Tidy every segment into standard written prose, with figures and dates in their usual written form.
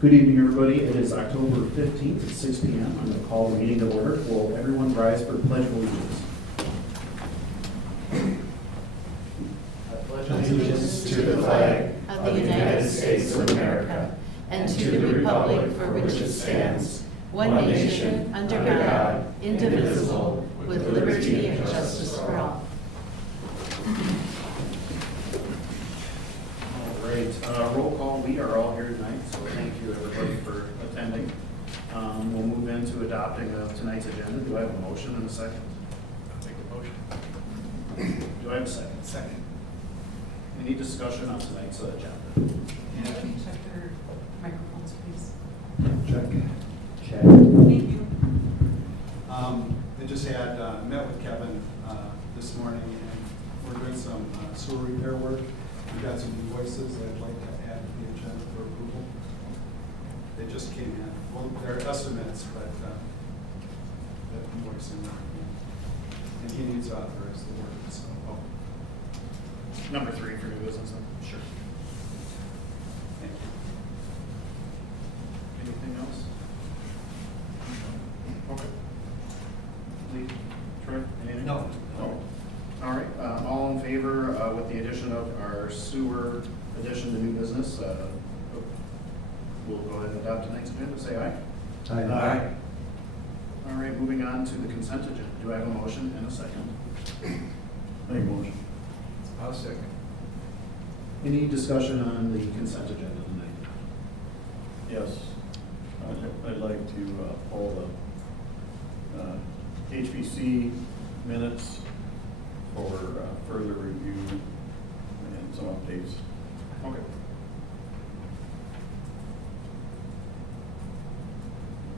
Good evening, everybody. It is October 15th at 6 p.m. I'm going to call the meeting to order. Will everyone rise for Pledge of Allegiance? I pledge Allegiance to the flag of the United States of America and to the republic for which it stands, one nation, under God, indivisible, with liberty and justice for all. All right, roll call. We are all here tonight, so thank you, everybody, for attending. We'll move into adopting of tonight's agenda. Do I have a motion and a second? I'll take the motion. Do I have a second? Second. Any discussion on tonight's agenda? Can you check their microphones, please? Check. Thank you. I just had met with Kevin this morning, and we're doing some sewer repair work. We've got some invoices that I'd like to add to the agenda for approval. They just came in. Well, they're estimates, but that invoice in there. And he needs to authorize the work, so. Number 3 for new business. Sure. Thank you. Anything else? Okay. Lee, Troy, anything? No. No. All right, all in favor with the addition of our sewer addition to new business, we'll go ahead and adopt tonight's agenda. Say aye. Aye. All right, moving on to the consent agenda. Do I have a motion and a second? Make a motion. I'll second. Any discussion on the consent agenda tonight? Yes. I'd like to pull the HPC minutes for further review and some updates. Okay.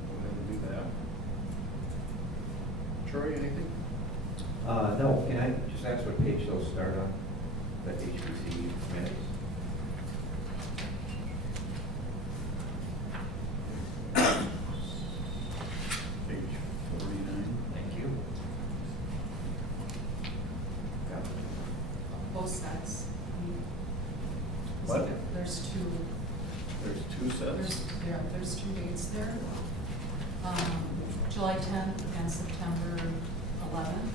Go ahead and do that. Troy, anything? No, can I just ask what page those start on, the HPC minutes? Page 49. Thank you. Got it. Both sets. What? There's two. There's 2 sets. There's 2 dates there. July 10th and September 11th.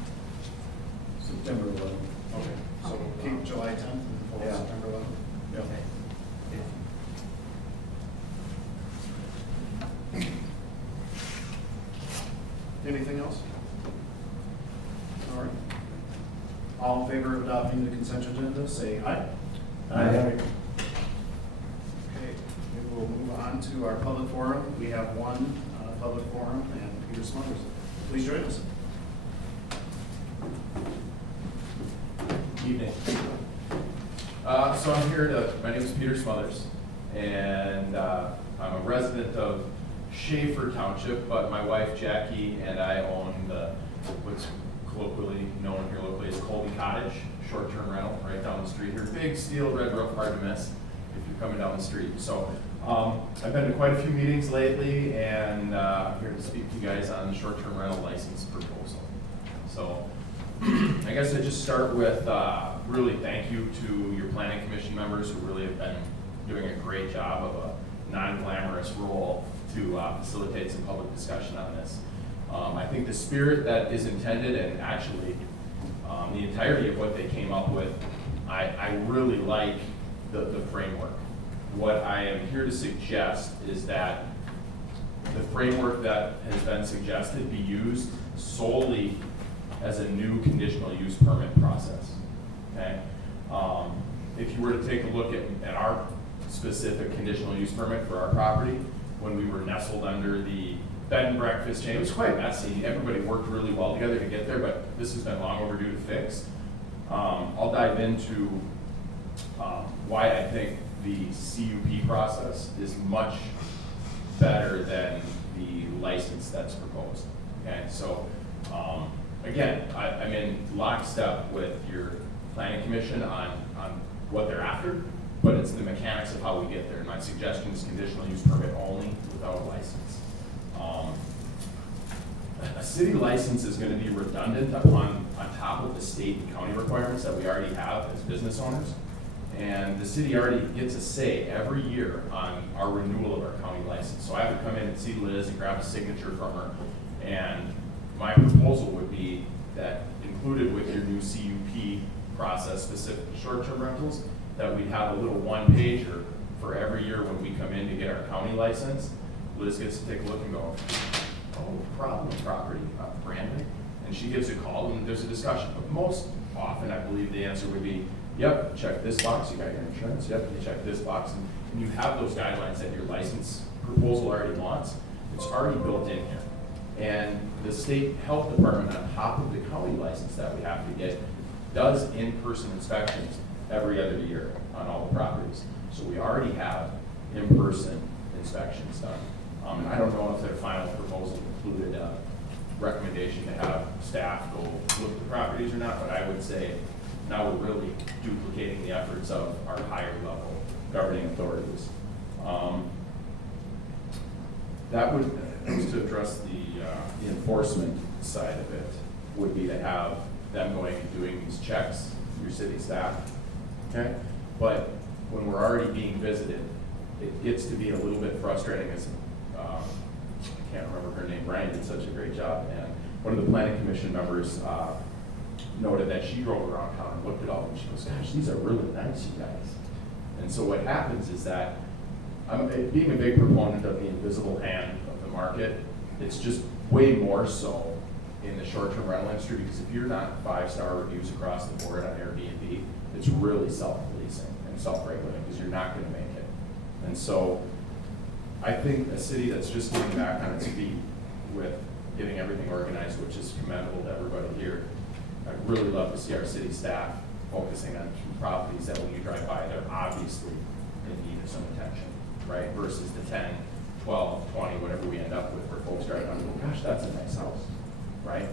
September 11th. Okay, so keep July 10th and pull Yeah. September 11th. Yeah. Anything else? All right. All in favor of adopting the consent agenda, say aye. Okay, we will move on to our public forum. We have one public forum, and Peter Smothers. Please join us. Evening. So I'm here my name is Peter Smothers, and I'm a resident of Schaefer Township, but my wife Jackie and I own what's colloquially known here locally as Colby Cottage, short-term rental, right down the street here. Big steel red roof, hard to miss if you're coming down the street. So I've been to quite a few meetings lately, and I'm here to speak to you guys on the short-term rental license proposal. So I guess I just start with really thank you to your planning commission members who really have been doing a great job of a non-glamorous role to facilitate some public discussion on this. I think the spirit that is intended, and actually the entirety of what they came up with, I really like the framework. What I am here to suggest is that the framework that has been suggested be used solely as a new conditional use permit process, okay? If you were to take a look at our specific conditional use permit for our property, when we were nestled under the bed and breakfast chain, it was quite messy. Everybody worked really well together to get there, but this has been long overdue to fix. I'll dive into why I think the CUP process is much better than the license that's proposed, okay? So, again, I'm in lockstep with your planning commission on what they're after, but it's the mechanics of how we get there. And my suggestion is conditional use permit only without a license. A city license is going to be redundant on top of the state and county requirements that we already have as business owners. And the city already gets a say every year on our renewal of our county license. So I have to come in and see Liz and grab a signature from her. And my proposal would be that included with your new CUP process specific to short-term rentals, that we'd have a little one-pager for every year when we come in to get our county license. Liz gets to take a look and go, oh, problem property, Brandon. And she gives a call and there's a discussion. But most often, I believe the answer would be, yep, check this box, you got your insurance, yep, you check this box. And you have those guidelines that your license proposal already wants. It's already built in here. And the state health department, on top of the county license that we have to get, does in-person inspections every other year on all the properties. So we already have in-person inspections done. And I don't know if their final proposal included a recommendation to have staff go look at the properties or not, but I would say now we're really duplicating the efforts of our higher level governing authorities. That would, to address the enforcement side of it, would be to have them going and doing these checks, your city staff, okay? But when we're already being visited, it gets to be a little bit frustrating as, I can't remember her name, Ryan did such a great job, and one of the planning commission members noted that she drove around town and looked at all of them, she goes, gosh, these are really nice, you guys. And so what happens is that, being a big proponent of the invisible hand of the market, it's just way more so in the short-term rental industry, because if you're not 5-star reviews across the board on Airbnb, it's really self-policing and self-regulating, because you're not going to make it. And so I think a city that's just getting back on its feet with getting everything organized, which is commendable to everybody here, I'd really love to see our city staff focusing on properties that when you drive by, they're obviously in need of some attention, right? Versus the 10, 12, 20, whatever we end up with, where folks drive on and go, gosh, that's a nice house, right?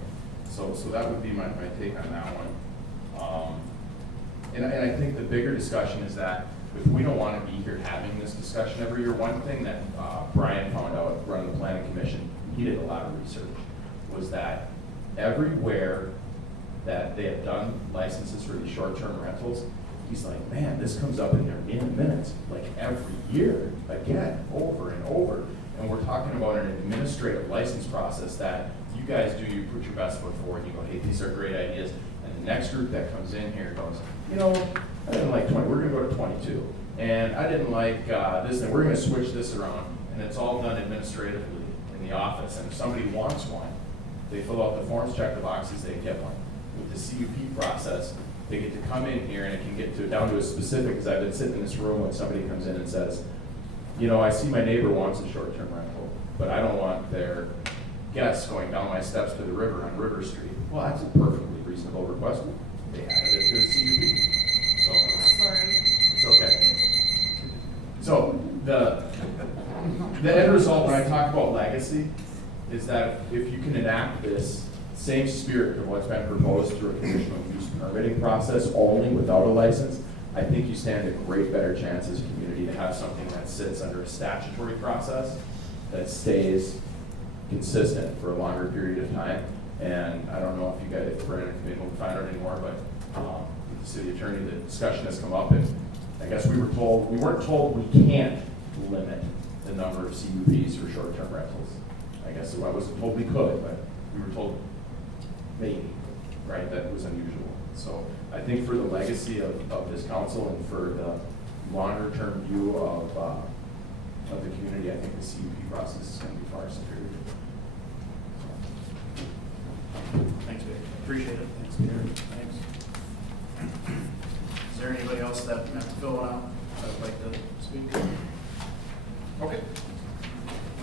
So that would be my take on that one. And I think the bigger discussion is that if we don't want to be here having this discussion every year, one thing that Brian found out running the planning commission, he did a lot of research, was that everywhere that they have done licenses for these short-term rentals, he's like, man, this comes up in their minutes, like every year, again, over and over. And we're talking about an administrative license process that you guys do, you put your best foot forward, you go, hey, these are great ideas. And the next group that comes in here goes, you know, I didn't like 20, we're gonna go to 22. And I didn't like this, and we're gonna switch this around. And it's all done administratively in the office. And if somebody wants one, they fill out the forms, check the boxes, they get one. With the CUP process, they get to come in here and it can get down to a specific, because I've been sitting in this room when somebody comes in and says, you know, I see my neighbor wants a short-term rental, but I don't want their guests going down my steps to the river on River Street. Well, that's a perfectly reasonable request. They added it to the CUP. So, Sorry. it's okay. So the end result when I talk about legacy is that if you can enact this same spirit of what's been proposed through a conditional use permitting process only without a license, I think you stand a great better chance as a community to have something that sits under a statutory process that stays consistent for a longer period of time. And I don't know if you guys, if Brandon can be able to find out anymore, but the city attorney, the discussion has come up, and I guess we weren't told we can't limit the number of CUPs for short-term rentals. I guess I wasn't told we could, but we were told maybe, right? That was unusual. So I think for the legacy of this council and for the longer-term view of the community, I think the CUP process is going to be far superior. Thanks, Dave. Appreciate it. Thanks, Peter. Thanks. Is there anybody else that has to fill it out that would like to speak? Okay.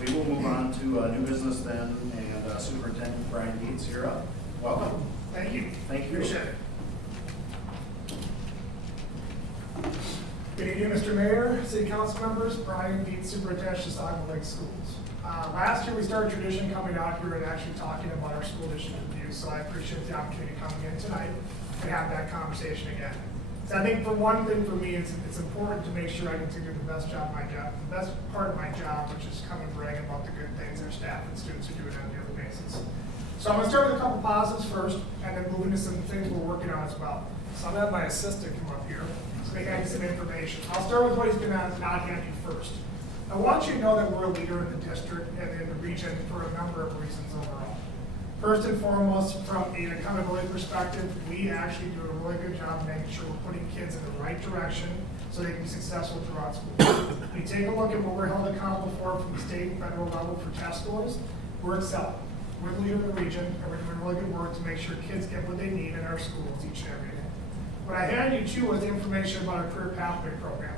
We will move on to new business then, and Superintendent Brian Dietz, you're up. Welcome. Thank you. Thank you. Appreciate it. Good evening, Mr. Mayor, City Council members, Brian Dietz, Superintendent of Sagamore Lake Schools. Last year we started a tradition coming out here and actually talking about our school district review, so I appreciate the opportunity coming in tonight and have that conversation again. So I think for one thing for me, it's important to make sure I continue the best part of my job, which is come and brag about the good things our staff and students are doing on a daily basis. So I'm gonna start with a couple positives first, and then move into some things we're working on as well. So I'm gonna have my assistant come up here, so they can give you some information. I'll start with what he's gonna not hand you first. I want you to know that we're a leader in the district and in the region for a number of reasons overall. First and foremost, from an accountability perspective, we actually do a really good job making sure we're putting kids in the right direction so they can be successful throughout school. We take a look at what we're held accountable for from the state and federal level for test scores, we're excelling. We're the leader in the region, and we're doing really good work to make sure kids get what they need in our schools each and every day. What I handed you too was information about our career pathway program.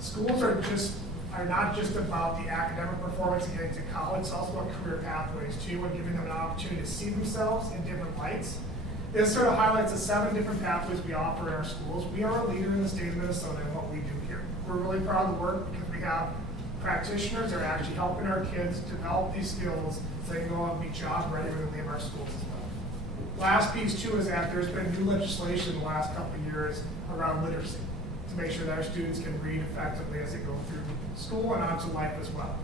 Schools are not just about the academic performance and getting to college, it's also about career pathways too, and giving them an opportunity to see themselves in different lights. This sort of highlights the 7 different pathways we offer in our schools. We are a leader in the state of Minnesota in what we do here. We're really proud of the work because we have practitioners that are actually helping our kids develop these skills so they can go out and be job ready when they leave our schools as well. Last piece too is that there's been new legislation in the last couple of years around literacy to make sure that our students can read effectively as they go through school and onto life as well.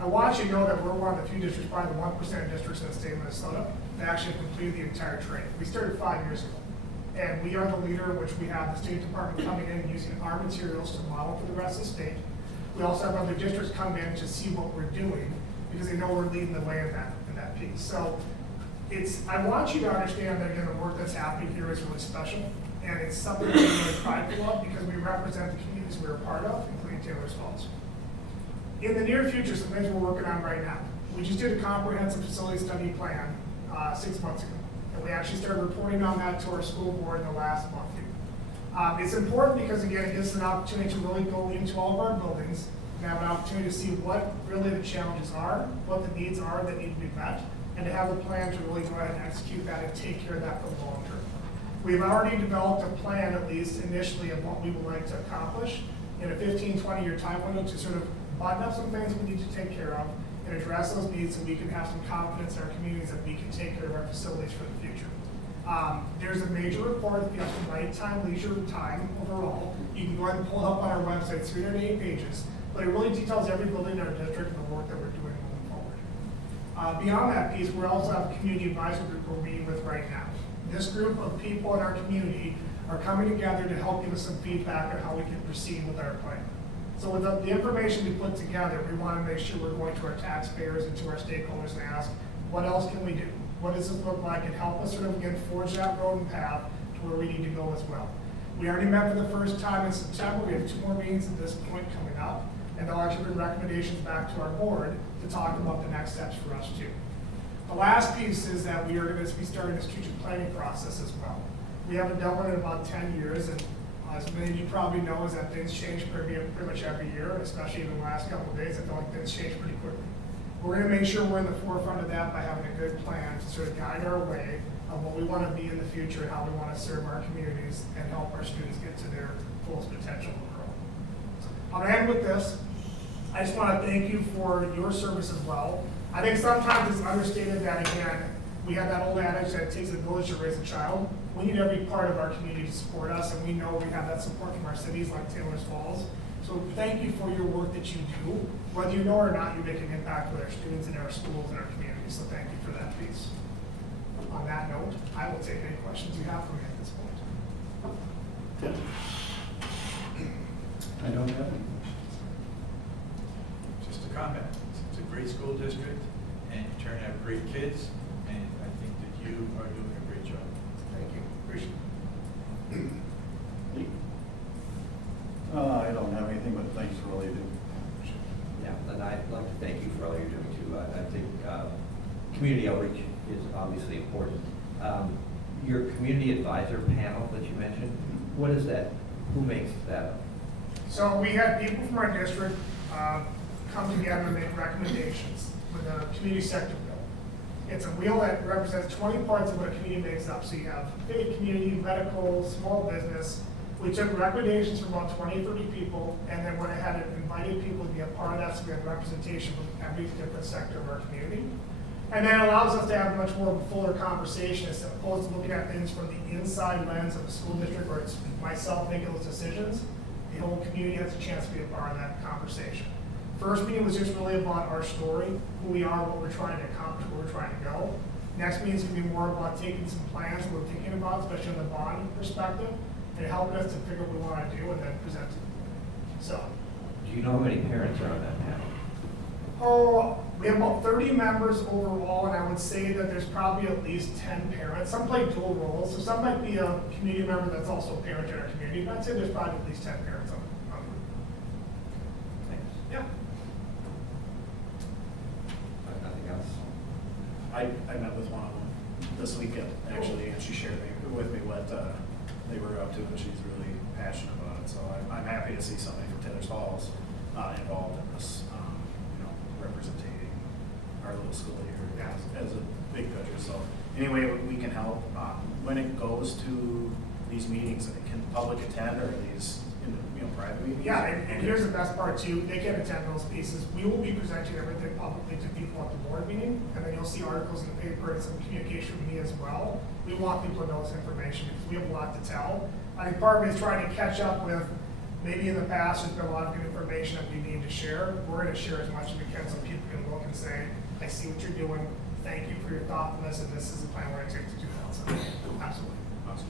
I want you to know that we're one of the few districts, probably the 1% of districts in the state of Minnesota, that actually completed the entire training. We started 5 years ago, and we are the leader, which we have the State Department coming in and using our materials to model for the rest of the state. We also have other districts come in to see what we're doing because they know we're leading the way in that piece. So I want you to understand that again, the work that's happening here is really special, and it's something that we're really prideful of because we represent the communities we're a part of, including Taylor's Falls. In the near future, some things we're working on right now. We just did a comprehensive facility study plan 6 months ago, and we actually started reporting on that to our school board in the last month here. It's important because, again, it gives us an opportunity to really go into all of our buildings and have an opportunity to see what really the challenges are, what the needs are that need to be met, and to have a plan to really go ahead and execute that and take care of that for the long term. We've already developed a plan, at least initially, of what we would like to accomplish in a 15, 20-year time window to sort of button up some things we need to take care of and address those needs so we can have some confidence in our communities that we can take care of our facilities for the future. There's a major report if you have some nighttime, leisure time overall. You can go ahead and pull it up on our website, 308 pages, but it really details every building in our district and the work that we're doing moving forward. Beyond that piece, we also have a community advisory group we're meeting with right now. This group of people in our community are coming together to help give us some feedback on how we can proceed with our plan. So with the information we put together, we want to make sure we're going to our taxpayers and to our stakeholders and ask, what else can we do? What does this look like? And help us sort of again forge that road and path to where we need to go as well. We already met for the first time in September. We have 2 more meetings at this point coming up, and they'll actually bring recommendations back to our board to talk about the next steps for us too. The last piece is that we are going to be starting a strategic planning process as well. We haven't done one in about 10 years, and as many of you probably know, is that things change pretty much every year, especially in the last couple of days. I feel like things change pretty quickly. We're going to make sure we're in the forefront of that by having a good plan to sort of guide our way of what we want to be in the future and how we want to serve our communities and help our students get to their fullest potential and grow. I'll end with this. I just want to thank you for your service as well. I think sometimes it's understated that, again, we have that old adage that it takes a village to raise a child. We need every part of our community to support us, and we know we have that support from our cities like Taylor's Falls. So thank you for your work that you do. Whether you know or not, you make an impact with our students in our schools and our communities, so thank you for that piece. On that note, I will take any questions you have for me at this point. I don't have any. Just a comment. It's a great school district, and you turn out great kids, and I think that you are doing a great job. Thank you. Appreciate it. I don't have anything, but thanks for all you do. Yeah, and I'd like to thank you for all you're doing too. I think community outreach is obviously important. Your community advisor panel that you mentioned, what is that? Who makes that up? So we had people from our district come together and make recommendations with a community sector bill. It's a wheel that represents 20 parts of what a community makes up. So you have faith community, medical, small business. We took recommendations from about 20, 30 people, and then went ahead and invited people to be a part of that, so we have representation from every different sector of our community. And then it allows us to have much more of a fuller conversation as opposed to looking at things from the inside lens of the school district where it's myself making those decisions. The whole community has a chance to be a part of that conversation. First meeting was just really about our story, who we are, what we're trying to accomplish, where we're trying to go. Next meeting is gonna be more about taking some plans we're thinking about, especially on the bond perspective, and helping us to figure what we wanna do and then present it. So, Do you know how many parents are on that panel? oh, we have about 30 members overall, and I would say that there's probably at least 10 parents. Some play dual roles, so some might be a community member that's also a parent in our community, but I'd say there's probably at least 10 parents on the group. Thanks. Yeah. Nothing else? I met with one of them this weekend, actually, and she shared with me what they were up to, and she's really passionate about it. So I'm happy to see somebody from Taylor's Falls involved in this, representing our little school here as a big picture. So anyway, we can help. When it goes to these meetings, can public attend, or are these private meetings? Yeah, and here's the best part too, they can attend those pieces. We will be presenting everything publicly to people at the board meeting, and then you'll see articles in the paper and some communication with me as well. We want people to know this information because we have a lot to tell. I think part of it is trying to catch up with, maybe in the past, there's been a lot of good information that we need to share. We're gonna share as much as we can so people can look and say, I see what you're doing, thank you for your thoughtfulness, and this is the plan we're gonna take to 2000. Absolutely. Awesome.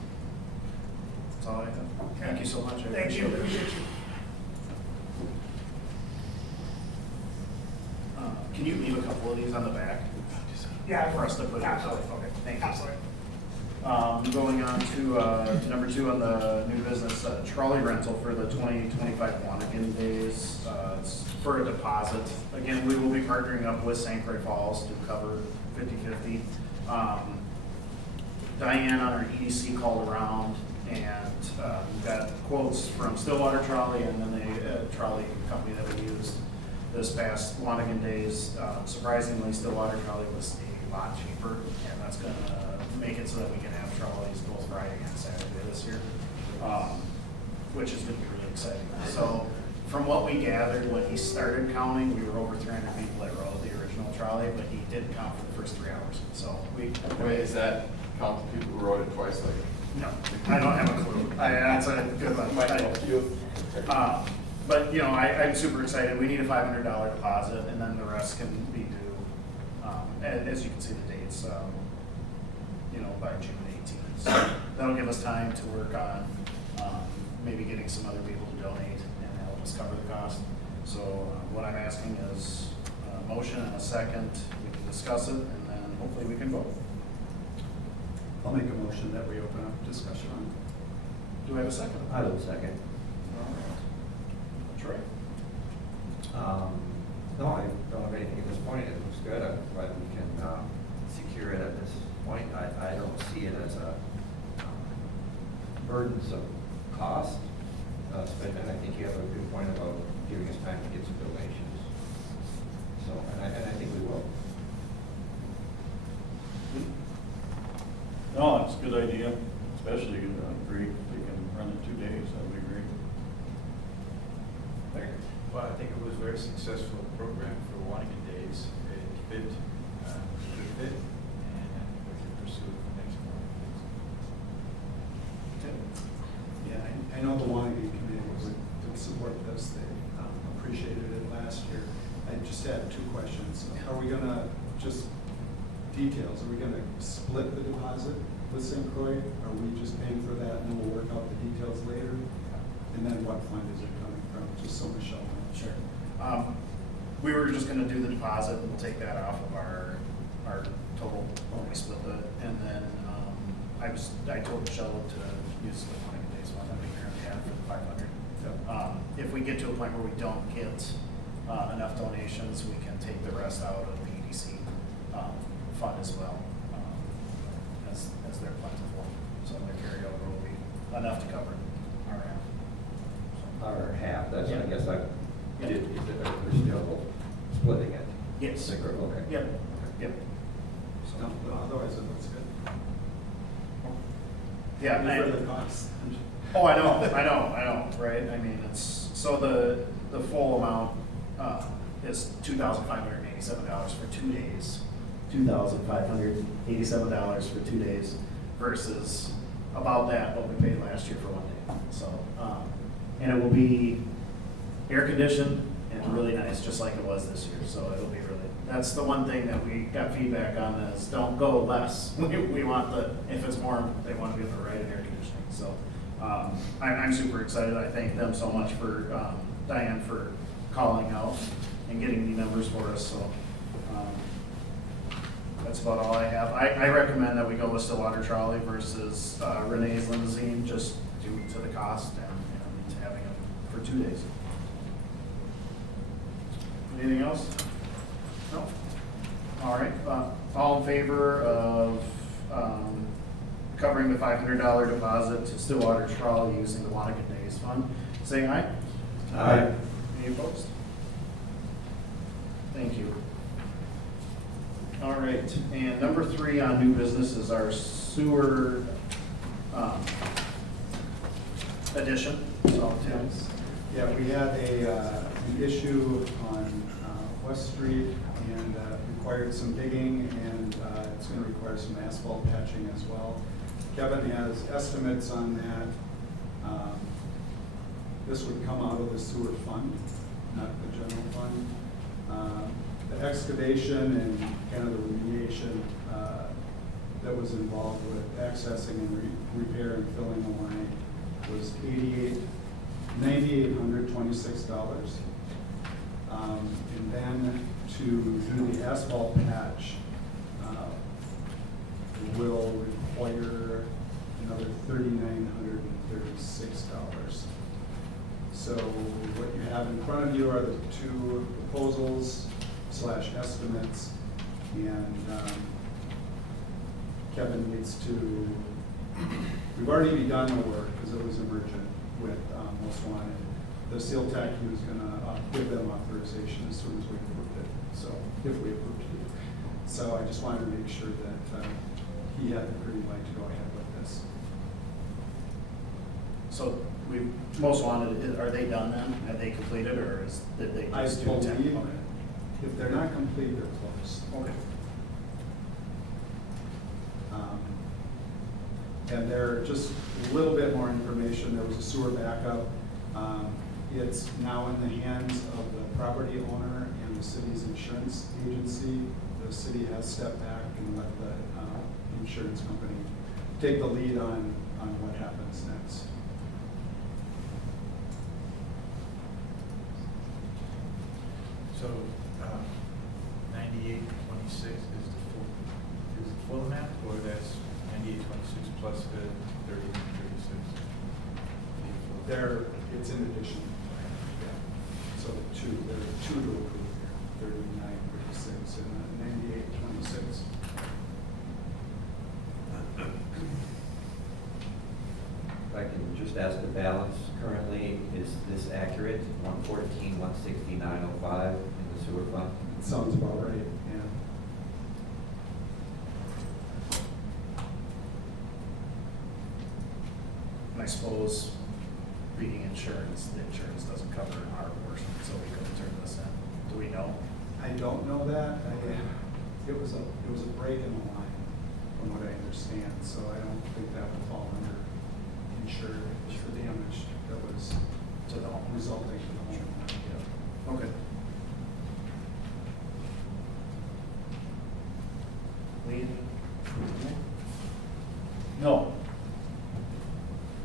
That's all I have. Thank you so much. I Thank you, appreciate it. appreciate you. Can you leave a couple of these on the back? Yeah, For us to put in. absolutely. Okay, thank you. Absolutely. Going on to number 2 on the new business, trolley rental for the 2025 Wanigan Days. It's for a deposit. Again, we will be partnering up with St. Croix Falls to cover 50/50. Diane on our EDC called around and we got quotes from Stillwater Trolley and then the trolley company that we used this past Wanigan Days. Surprisingly, Stillwater Trolley was a lot cheaper, and that's going to make it so that we can have trolleys both Friday and Saturday this year, which is going to be really exciting. So from what we gathered, when he started counting, we were over 300 people that rode the original trolley, but he didn't count for the first 3 hours. So Wait, is that count the people who rode it twice, like? no, I don't have a clue. That's a good one. But I'm super excited. We need a $500 deposit, and then the rest can be due, as you can see the dates, by June 18th. So that'll give us time to work on maybe getting some other people to donate and help us cover the cost. So what I'm asking is a motion and a second. We can discuss it, and then hopefully we can vote. I'll make a motion that we open up discussion on it. Do I have a second? I will second. All right. Troy? No, I don't have anything at this point. It looks good. I'm glad we can secure it at this point. I don't see it as a burdensome cost. And I think you have a good point about giving us time to get some donations. So, and I think we will. No, it's a good idea, especially great, if they can run it 2 days, that'd be great. Well, I think it was a very successful program for Wanigan Days. It fit, good fit, and we can pursue it next month. Yeah, I know the Wanigan Committee would support this. They appreciated it last year. I just had 2 questions. Are we gonna, just details, are we gonna split the deposit with St. Croix? Are we just paying for that and we'll work out the details later? And then what fund is it coming from? Just so Michelle knows. Sure. We were just gonna do the deposit, and we'll take that off of our total when we split it. And then, I told Michelle to use the Wanigan Days fund that we currently have for the 500. If we get to a point where we don't get enough donations, we can take the rest out of the EDC fund as well, as they're plentiful. So their carryover will be enough to cover our half. Our half, that's, Yeah. I guess, Yeah. we're still splitting it. Yes. Okay. Yep, yep. So, No, but otherwise it looks good. yeah, Any and- further costs? oh, I know, right? I mean, it's, so the full amount is $2,587 for 2 days. $2,587 for 2 days versus about that what we paid last year for 1 day. So, and it will be air conditioned and really nice, just like it was this year. So it'll be really, that's the one thing that we got feedback on is don't go less. We want if it's warm, they want to be able to ride in air conditioning. So I'm super excited. I thank them so much for, Diane, for calling out and getting the numbers for us. So that's about all I have. I recommend that we go with Stillwater Trolley versus Renee's Limousine, just due to the cost and having them for 2 days. Anything else? No? All right. All in favor of covering the $500 deposit to Stillwater Trolley using the Wannekin Days Fund, say aye. Aye. Any opposed? Thank you. All right, and number 3 on new business is our sewer addition. So, Tim. Yeah, we had an issue on West Street and required some digging, and it's going to require some asphalt patching as well. Kevin has estimates on that. This would come out of the sewer fund, not the general fund. The excavation and kind of the remediation that was involved with accessing and repair and filling the line was $9,826. And then to do the asphalt patch will require another $3,936. So what you have in front of you are the 2 proposals / estimates, and Kevin needs to, we've already begun the work because it was emergent with Most Wanted. The Seal Tech, he was going to give them authorization as soon as we approved it, so if we approved it. So I just wanted to make sure that he had the green light to go ahead with this. So we Most Wanted, are they done then? Have they completed, or did they I just do believe technical? if they're not complete, they're close. Okay. And there, just a little bit more information, there was a sewer backup. It's now in the hands of the property owner and the city's insurance agency. The city has stepped back and let the insurance company take the lead on what happens next. So, 9826 is the full amount, or that's 9826 plus the 3936? There, it's in addition. Yeah. So there are 2 to approve here, 3936 and 9826. If I can just ask the balance currently, is this accurate? 114, 169.05 in the sewer fund? Sounds about right, yeah. And I suppose reading insurance, the insurance doesn't cover our portion, so we couldn't turn this in. Do we know? I don't know that. It was a break in the line, from what I understand, so I don't think that would fall under insured. It was the damage that was To the home. resulting from the home. Yeah. Okay. Lead? No.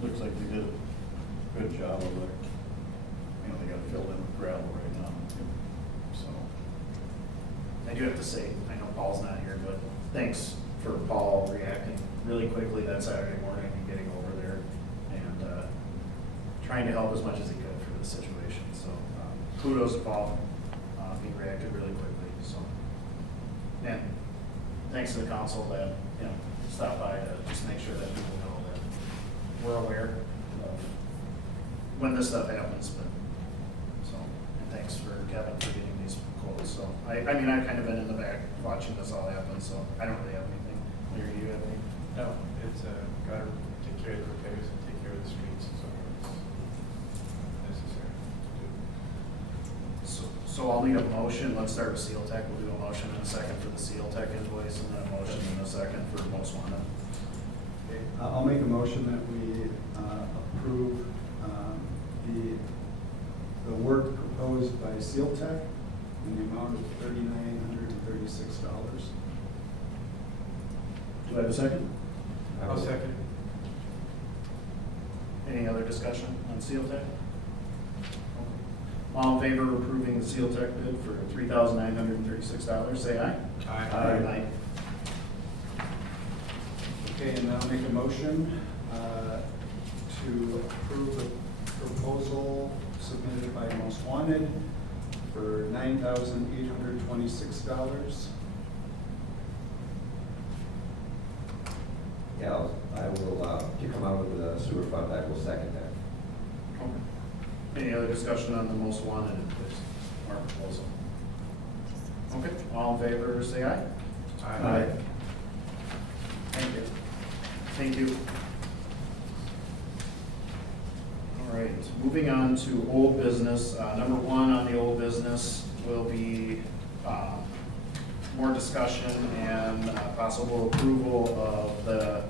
Looks like they did a good job of it. They got filled in with gravel right now. So, I do have to say, I know Paul's not here, but thanks for Paul reacting really quickly that Saturday morning and getting over there and trying to help as much as he could for the situation. So kudos to Paul. He reacted really quickly. So, and thanks to the council that stopped by to just make sure that people know that we're aware of when this stuff happens. But so, and thanks for Kevin for getting these quotes. So I mean, I've kind of been in the back watching this all happen, so I don't really have anything. Larry, do you have anything? No, it's got to take care of the repairs and take care of the streets, so it's necessary to do. So I'll need a motion. Let's start with Seal Tech. We'll do a motion and a second for the Seal Tech invoice, and then a motion and a second for Most Wanted. Okay, I'll make a motion that we approve the work proposed by Seal Tech in the amount of $3,936. Do I have a second? I'll second. Any other discussion on Seal Tech? All in favor of approving the Seal Tech bid for $3,936, say aye. Aye. Okay, and then I'll make a motion to approve the proposal submitted by Most Wanted for $9,826. Yeah, I will, to come out with the sewer fund, I will second that. Any other discussion on the Most Wanted, please, our proposal? Okay, all in favor, say aye. Aye. Thank you. Thank you. All right, moving on to old business. Number one on the old business will be more discussion and possible approval of the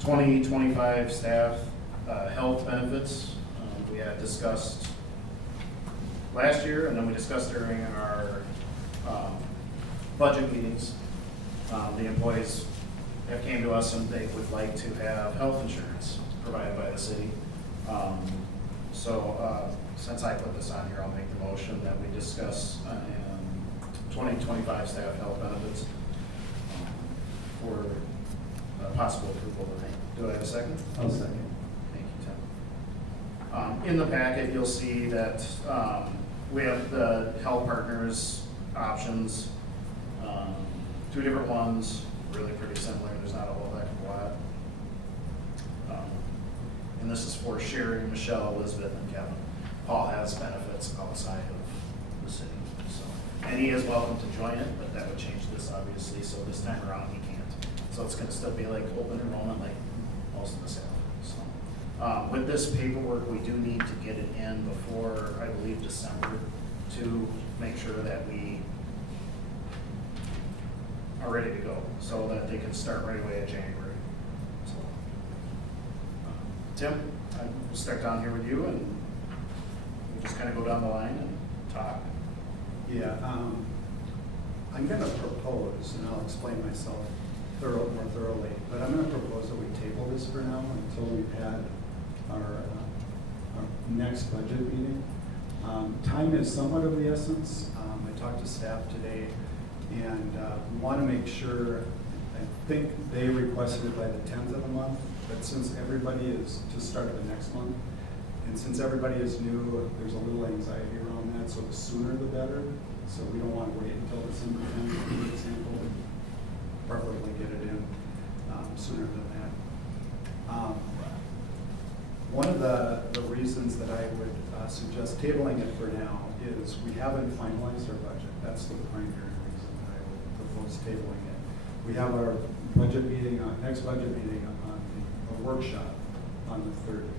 2025 staff health benefits. We had discussed last year, and then we discussed during our budget meetings. The employees have came to us and they would like to have health insurance provided by the city. Since I put this on here, I'll make the motion that we discuss 2025 staff health benefits for possible approval tonight. Do I have a second? I'll second. Thank you, Tim. In the packet, you'll see that we have the Health Partners options, two different ones, really pretty similar. There's not a whole heck of a lot. And this is for Sherry, Michelle, Elizabeth, and Kevin. Paul has benefits outside of the city, so. And he is welcome to join it, but that would change this, obviously, so this time around he can't. So it's gonna still be like open enrollment like most of us have, so. With this paperwork, we do need to get it in before, I believe, December to make sure that we are ready to go, so that they can start right away in January. So, Tim, I'll start down here with you, and we'll just kind of go down the line and talk. Yeah, I'm going to propose, and I'll explain myself more thoroughly, but I'm going to propose that we table this for now until we've had our next budget meeting. Time is somewhat of the essence. I talked to staff today, and we want to make sure, I think they requested it by the 10th of the month, but since everybody is to start the next month, and since everybody is new, there's a little anxiety around that, so the sooner the better. So we don't want to wait until December 10th, for example, but preferably get it in sooner than that. One of the reasons that I would suggest tabling it for now is we haven't finalized our budget. That's the primary reason that I would propose tabling it. We have our budget meeting, next budget meeting on a workshop on the 30th.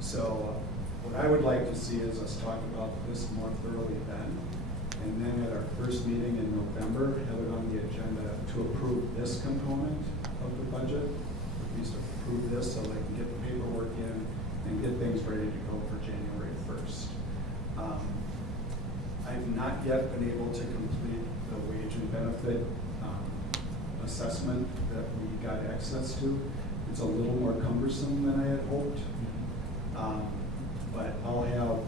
So what I would like to see is us talk about this more thoroughly then. And then at our first meeting in November, have it on the agenda to approve this component of the budget, at least approve this so they can get the paperwork in and get things ready to go for January 1st. I've not yet been able to complete the wage and benefit assessment that we got access to. It's a little more cumbersome than I had hoped, but I'll have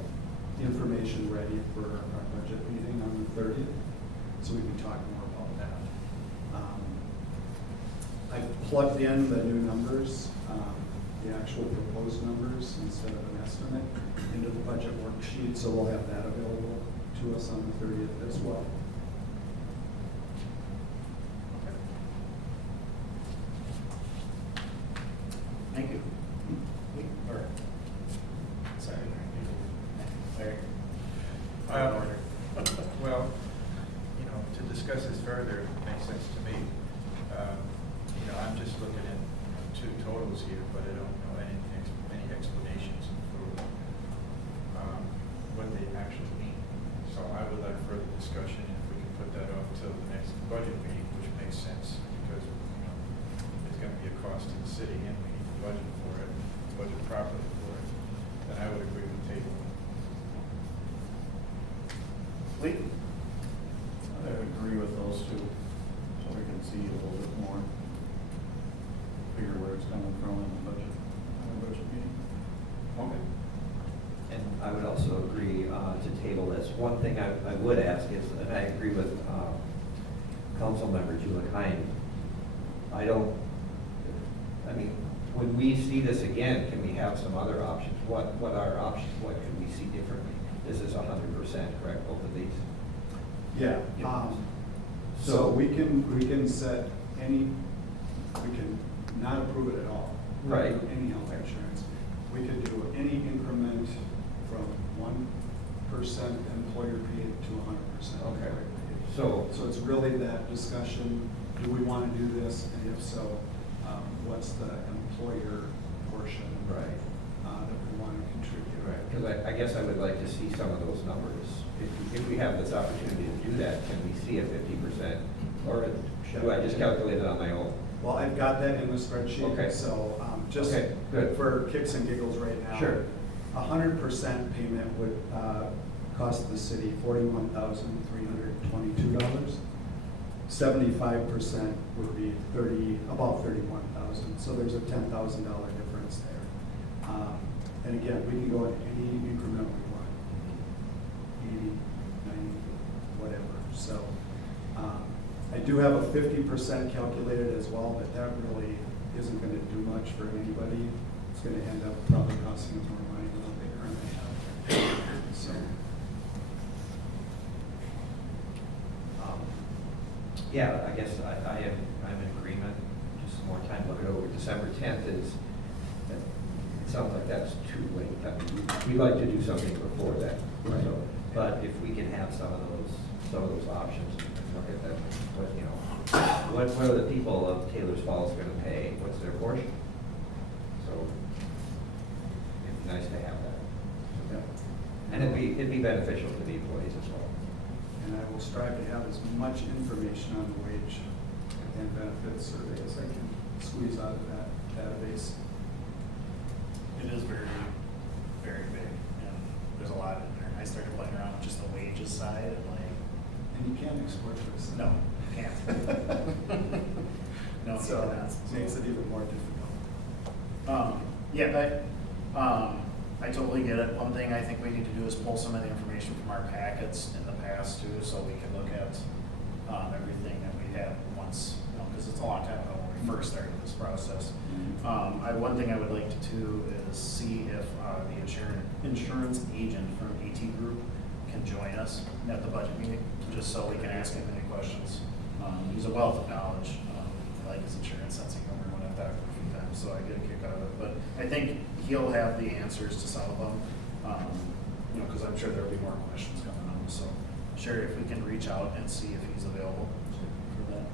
information ready for our budget meeting on the 30th, so we can talk more about that. I've plugged in the new numbers, the actual proposed numbers instead of an estimate, into the budget worksheet, so we'll have that available to us on the 30th as well. Thank you. All right. Sorry. Larry. Order. Well, to discuss this further makes sense to me. I'm just looking at two totals here, but I don't know any explanations for what they actually mean. So I would like further discussion if we can put that off till the next budget meeting, which makes sense because there's going to be a cost to the city and we need to budget for it, budget properly for it. Then I would agree with table. Lee? I would agree with those two to table this. One thing I would ask is, and I agree with Councilmember Julian, I mean, when we see this again, can we have some other options? What are options? What could we see differently? This is 100%, correct, both of these? Yeah, so we can set any, we can not approve it at all. Right. Any health insurance. We could do any increment from 1% employer paid to 100% Okay. employer paid. So it's really that discussion, do we want to do this, and if so, what's the employer portion right. that we want to contribute? Right, because I guess I would like to see some of those numbers. If we have this opportunity to do that, can we see a 50%? Or do I just calculate it on my own? Well, I've got that in the spreadsheet. Okay. So just Okay, good. for kicks and giggles right now. Sure. 100% payment would cost the city $41,322. 75% would be about $31,000. So there's a $10,000 difference there. And again, we can go in any increment we want, 80, 90, whatever. So I do have a 50% calculated as well, but that really isn't going to do much for anybody. It's going to end up probably costing us more money than what they currently have. So, Yeah, I guess I'm in agreement. Just some more time, look it over. December 10th is, it sounds like that's too late. I mean, we'd like to do something before that. Right. So, but if we can have some of those options, look at that, what are the people of Taylor's Falls going to pay? What's their portion? So it'd be nice to have that. And it'd be beneficial to the employees as well. and I will strive to have as much information on the wage and benefits survey as I can squeeze out of that database. It is very, very big, and there's a lot in there. I started playing around with just the wages side, and like, And you can't export this. no, you can't. No, you So cannot. it makes it even more difficult. Yeah, I totally get it. One thing I think we need to do is pull some of the information from our packets in the past too, so we can look at everything that we had once, because it's a long time ago when we first started this process. One thing I would like to do is see if the insurance agent from AT Group can join us at the budget meeting, just so we can ask him any questions. He's a wealth of knowledge. I like his insurance sensing number when I've talked to him a few times, so I get a kick out of it. But I think he'll have the answers to some of them, because I'm sure there'll be more questions coming up. So, Sherry, if we can reach out and see if he's available for that.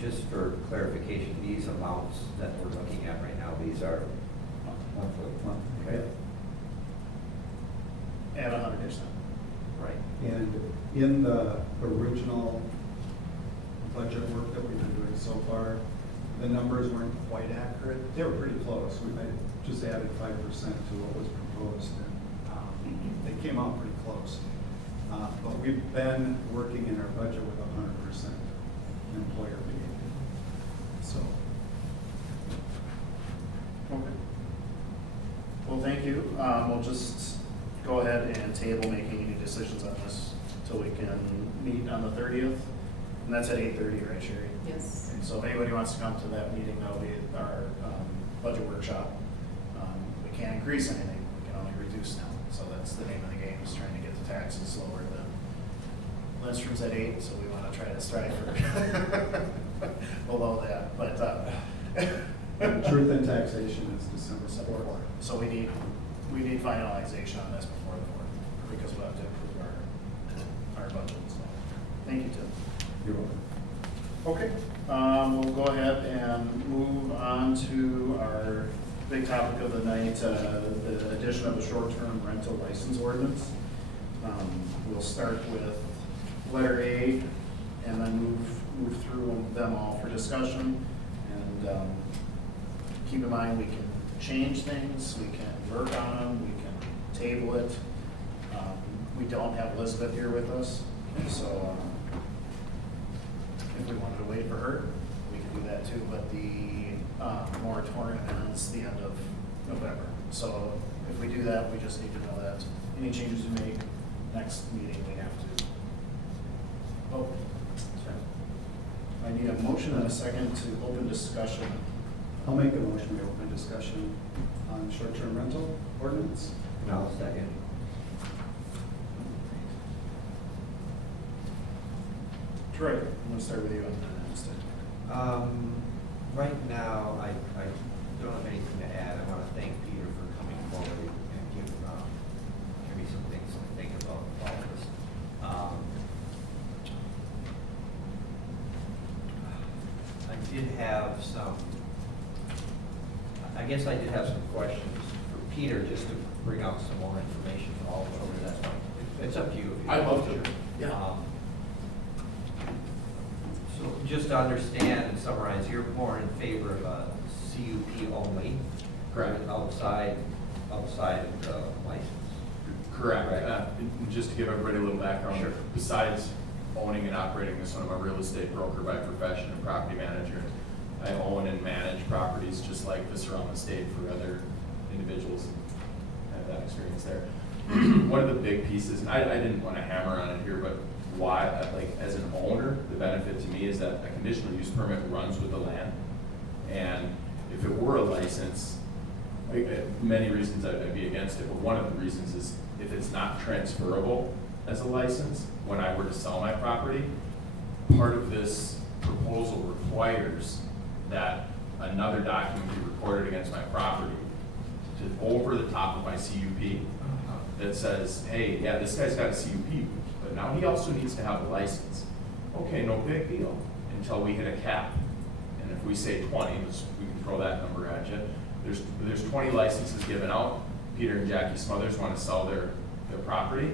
Just for clarification, these amounts that we're looking at right now, these are monthly. Okay. At 100%. Right. And in the original budget work that we've been doing so far, the numbers weren't quite accurate. They were pretty close. We just added 5% to what was proposed, and they came out pretty close. But we've been working in our budget with 100% employer paid. So. Okay. Well, thank you. We'll just go ahead and table making any decisions on this until we can meet on the 30th. And that's at 8:30, right, Sherry? Yes. And so if anybody wants to come to that meeting, that'll be our budget workshop. We can't increase anything, we can only reduce now. So that's the name of the game, is trying to get the taxes lower than Lindstrom's at 8, so we want to try to strive for below that. But Truth in taxation is December 4th. 4th. So we need finalization on this before the 4th, because we'll have to approve our budget. So, thank you, Tim. You're welcome. Okay, we'll go ahead and move on to our big topic of the night, the addition of a short-term rental license ordinance. We'll start with letter A and then move through them all for discussion. And keep in mind, we can change things, we can work on them, we can table it. We don't have Elizabeth here with us, so if we wanted to wait for her, we could do that too, but the moratorium ends the end of November. So if we do that, we just need to know that any changes we make next meeting, we have to. Oh, sorry. I need a motion and a second to open discussion. I'll make a motion to open discussion on short-term rental ordinance. And I'll second. Troy, I'm gonna start with you on that instead. Right now, I don't have anything to add. I want to thank Peter for coming forward and give me some things to think about all this. I did have some, I guess I did have some questions for Peter, just to bring out some more information for all of it. That's fine. It's up to you. If you I'd love want to. Yeah. So just to understand and summarize, you're more in favor of a CUP only? Correct. Outside of the license? Correct. Right. And just to give everybody a little background. Sure. Besides owning and operating this one, I'm a real estate broker by profession and property manager. I own and manage properties just like this around the state for other individuals. I have that experience there. One of the big pieces, and I didn't want to hammer on it here, but why, like, as an owner, the benefit to me is that a conditional use permit runs with the land. And if it were a license, many reasons I'd be against it, but one of the reasons is if it's not transferable as a license, when I were to sell my property, part of this proposal requires that another document be recorded against my property to over the top of my CUP that says, hey, yeah, this guy's got a CUP, but now he also needs to have a license. Okay, no big deal, until we hit a cap. And if we say 20, we can throw that number at you. There's 20 licenses given out. Peter and Jackie Smothers want to sell their property.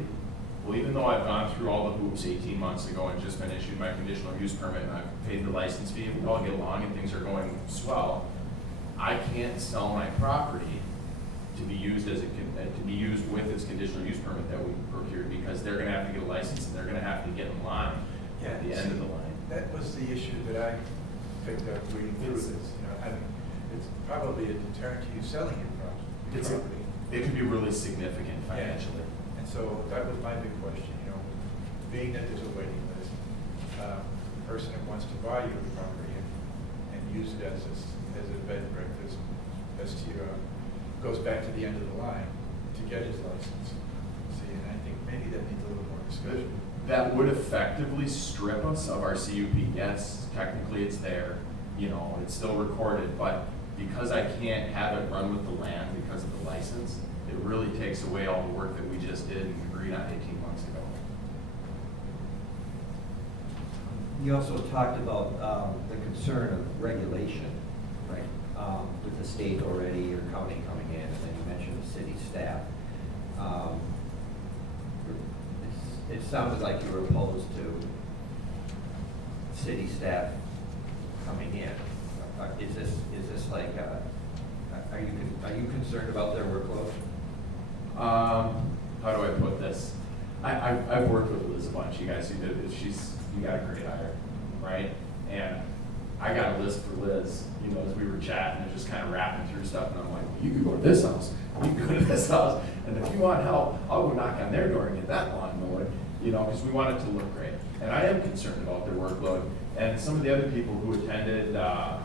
Well, even though I've gone through all the hoops 18 months ago and just been issued my conditional use permit and I've paid the license fee and we all get along and things are going swell, I can't sell my property to be used with its conditional use permit that we procured, because they're going to have to get a license and they're going to have to get in line at the end of the line. That was the issue that I picked up reading through this, it's probably a deterrent to you selling your property. It can be really significant financially. Yeah. And so that was my big question, being that there's a waiting list, a person that wants to buy your property and use it as a bed and breakfast, goes back to the end of the line to get his license. See, and I think maybe that needs a little more discussion. That would effectively strip us of our CUP. Yes, technically it's there, it's still recorded, but because I can't have it run with the land because of the license, it really takes away all the work that we just did and agreed on 18 months ago. You also talked about the concern of regulation, right? With the state already or county coming in, and then you mentioned the city staff. It sounded like you were opposed to city staff coming in. Is this like, are you concerned about their workload? How do I put this? I've worked with Liz a bunch. You guys see that you got a great hire, right? And I got a list for Liz, as we were chatting and just kind of rapping through stuff, and I'm like, well, you can go to this house, you can go to this house, and if you want help, I'll go knock on their door and get that lawn mowed, because we want it to look great. And I am concerned about their workload. And some of the other people who attended the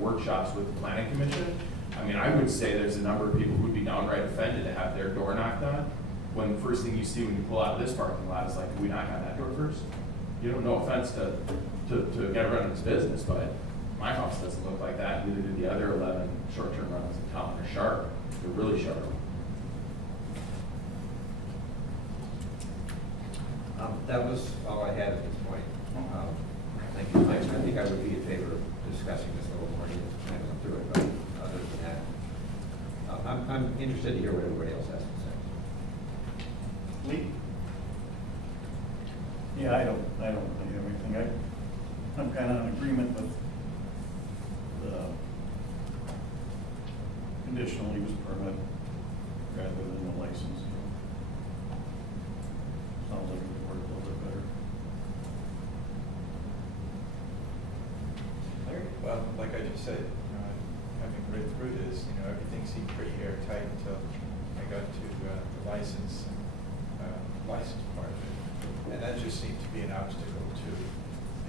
workshops with the Planning Commission, I would say there's a number of people who'd be downright offended to have their door knocked on, when the first thing you see when you pull out of this parking lot is like, do we knock on that door first? No offense to get around its business, but my house doesn't look like that. Neither do the other 11 short-term rentals in town. They're sharp. They're really sharp. That was all I had at this point. Thank you. I think I would be in favor of discussing this a little more, kind of went through it, but other than that, I'm interested to hear what everybody else has to say. Lee? Yeah, I don't think everything. I'm kind of in agreement with the conditional use permit rather than the license. Sounds like it would work a little bit better. Well, like I just said, having read through this, everything seemed pretty airtight until I got to the license. license part of it. And that just seemed to be an obstacle to,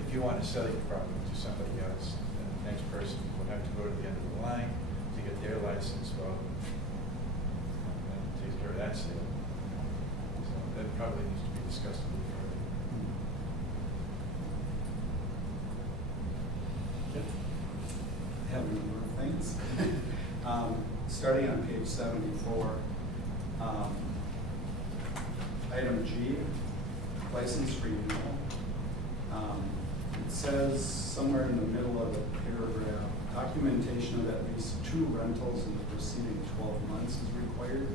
if you want to sell your property to somebody else, then the next person would have to go to the end of the line to get their license, well, and take care of that sale. So that probably needs to be discussed a little further. I have a number of things. Starting on page 74, item G, license renewal. It says somewhere in the middle of the paragraph, documentation of at least 2 rentals in the preceding 12 months is required.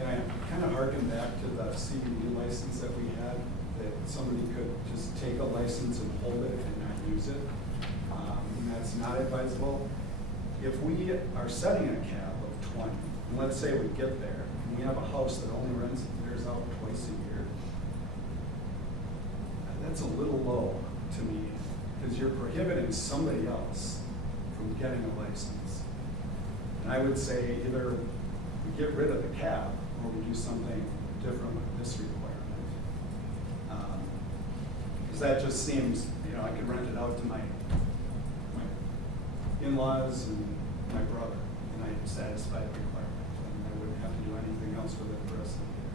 And I kind of harken back to the CBD license that we had, that somebody could just take a license and hold it and not use it. And that's not advisable. If we are setting a cap of 20, and let's say we get there, and we have a house that only rents theirs out twice a year, that's a little low to me, because you're prohibiting somebody else from getting a license. And I would say either we get rid of the cap, or we do something different with this requirement. Because that just seems, you know, I could rent it out to my in-laws and my brother, and I'd satisfy the requirement, and I wouldn't have to do anything else with it the rest of the year.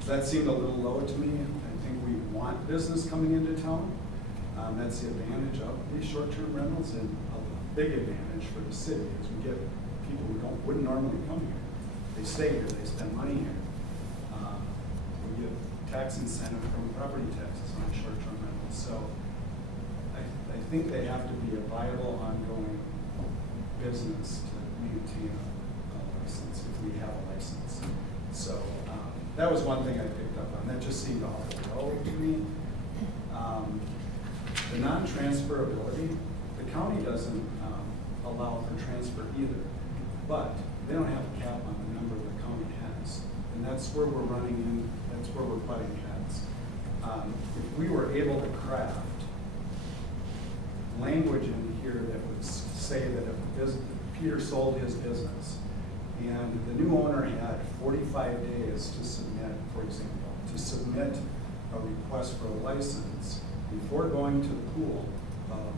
So that seemed a little low to me. I think we want business coming into town. That's the advantage of these short-term rentals, and a big advantage for the city is we get people who wouldn't normally come here. They stay here, they spend money here. We get tax incentive from property taxes on short-term rentals. So I think they have to be a viable, ongoing business to maintain a license if we have a license. So that was one thing I picked up on. That just seemed awful low to me. The non-transferability, the county doesn't allow for transfer either, but they don't have a cap on the number the county has. And that's where we're running in, that's where we're butting heads. If we were able to craft language in here that would say that if Peter sold his business and the new owner had 45 days to submit, for example, to submit a request for a license before going to the pool of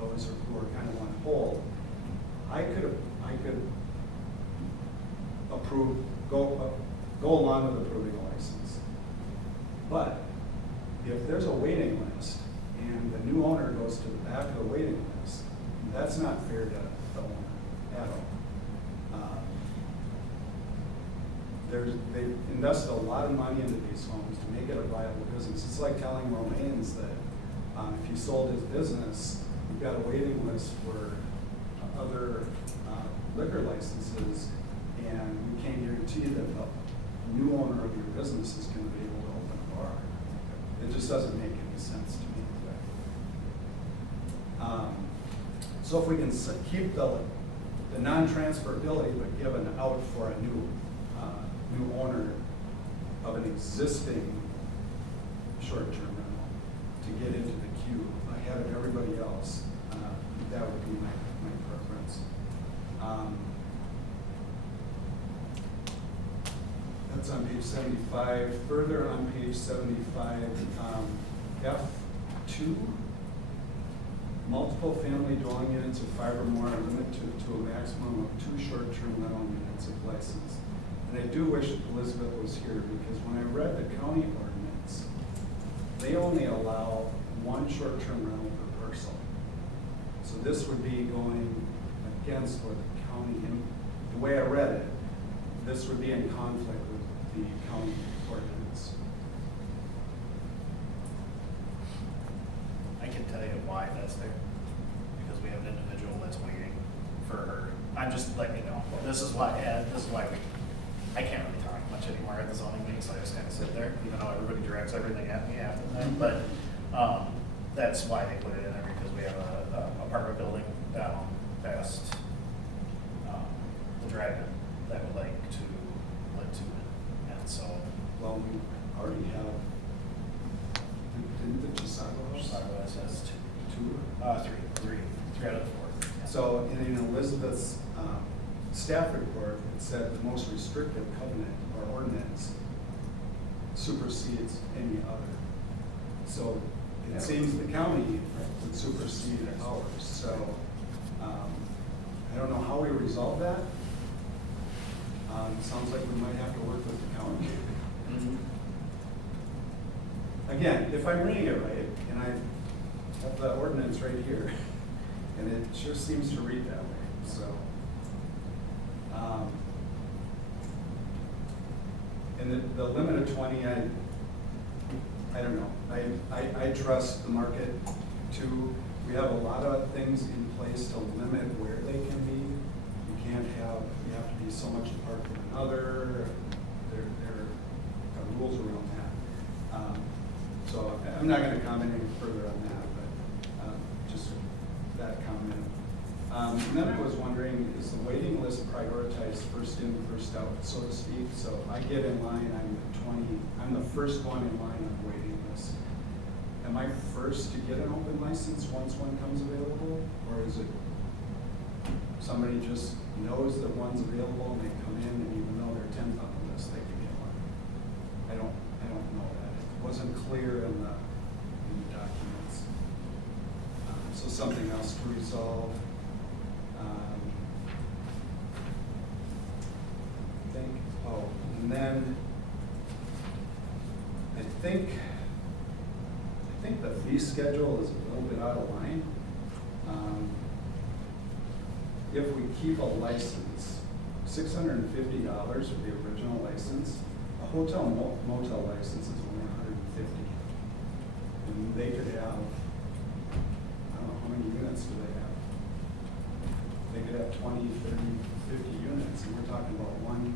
those who are kind of on hold, I could approve, go along with approving a license. But if there's a waiting list and the new owner goes to the back of the waiting list, that's not fair to the owner at all. They've invested a lot of money into these homes to make it a viable business. It's like telling Romaines that if he sold his business, you've got a waiting list for other liquor licenses, and we can't guarantee that the new owner of your business is going to be able to open a bar. It just doesn't make any sense to me. So if we can keep the non-transferability, but give an out for a new owner of an existing short-term rental to get into the queue ahead of everybody else, that would be my preference. That's on page 75. Further on page 75, F2, multiple family dwelling units of 5 or more are limited to a maximum of 2 short-term rental units of license. And I do wish Elizabeth was here, because when I read the county ordinance, they only allow 1 short-term rental per parcel. So this would be going against what the county, the way I read it, this would be in conflict with the county ordinance. I can tell you why that's there, because we have an individual that's waiting for her. I'm just letting you know. This is why I can't really talk much anymore at the zoning meeting, so I just kind of sit there, even though everybody directs everything at me after that. But that's why they put it in there, because we have a apartment building down past the Dragon that would like to let to it. And so, Well, we already have, didn't the Chisago house? Chisago has 2? 3 out of 4. Yeah. So in Elizabeth's staff report, it said the most restrictive covenant or ordinance supersedes any other. So Yeah. it seems the county would supersede ours. So I don't know how we resolve that. Sounds like we might have to work with the county. Again, if I'm reading it right, and I have the ordinance right here, and it sure seems to read that way, so. And the limit of 20, I don't know. I trust the market too. We have a lot of things in place to limit where they can be. You have to be so much apart from another. There are rules around that. So I'm not going to comment any further on that, but just that comment. And then I was wondering, is the waiting list prioritized first in, first out, so to speak? So I get in line, I'm the first one in line on the waiting list. Am I first to get an open license once one comes available? Or is it somebody just knows that one's available and they come in, and even though they're 10th on the list, they can get one? I don't know that. It wasn't clear in the documents. So something else to resolve. And then I think the fee schedule is a little bit out of line. If we keep a license, $650 for the original license, a hotel motel license is only $150. And they could have, I don't know, how many units do they have? They could have 20, 30, 50 units, and we're talking about one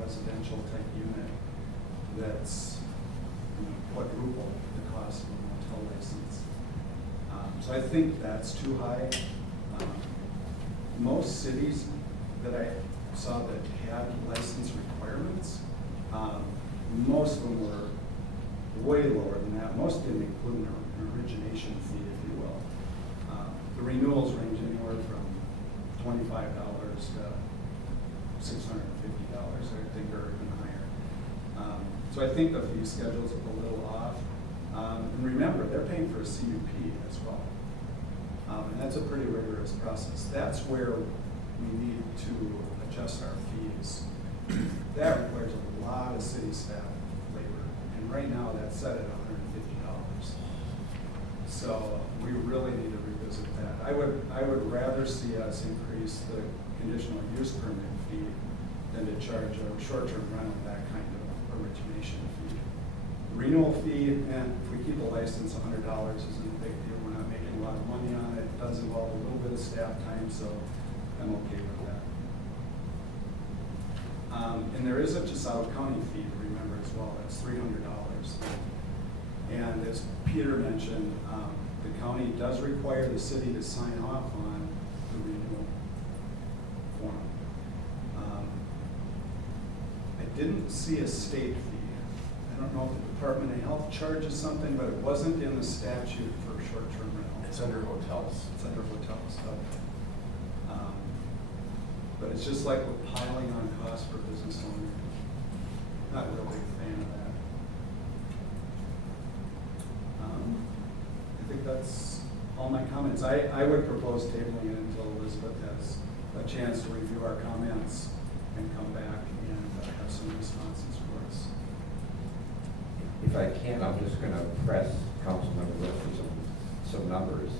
residential type unit that's quadruple the cost of a motel license. So I think that's too high. Most cities that I saw that had license requirements, most of them were way lower than that. Most didn't include an origination fee, if you will. The renewals range anywhere from $25 to $650, I think, or even higher. So I think the fee schedule is a little off. And remember, they're paying for a CUP as well. And that's a pretty rigorous process. That's where we need to adjust our fees. That requires a lot of city staff labor. And right now, that's set at $150. So we really need to revisit that. I would rather see us increase the conditional use permit fee than to charge a short-term rental that kind of origination fee. The renewal fee, and if we keep a license, $100 isn't a big deal. We're not making a lot of money on it. It does involve a little bit of staff time, so I'm okay with that. And there is a Chisago County fee to remember as well. That's $300. And as Peter mentioned, the county does require the city to sign off on the renewal form. I didn't see a state fee. I don't know if the Department of Health charges something, but it wasn't in the statute for short-term rental. It's under hotels. It's under hotels. Okay. But it's just like we're piling on costs for business owners. Not a real big fan of that. I think that's all my comments. I would propose tabling it until Elizabeth has a chance to review our comments and come back and have some responses for us. If I can, I'm just going to press Councilmember Litt for some numbers.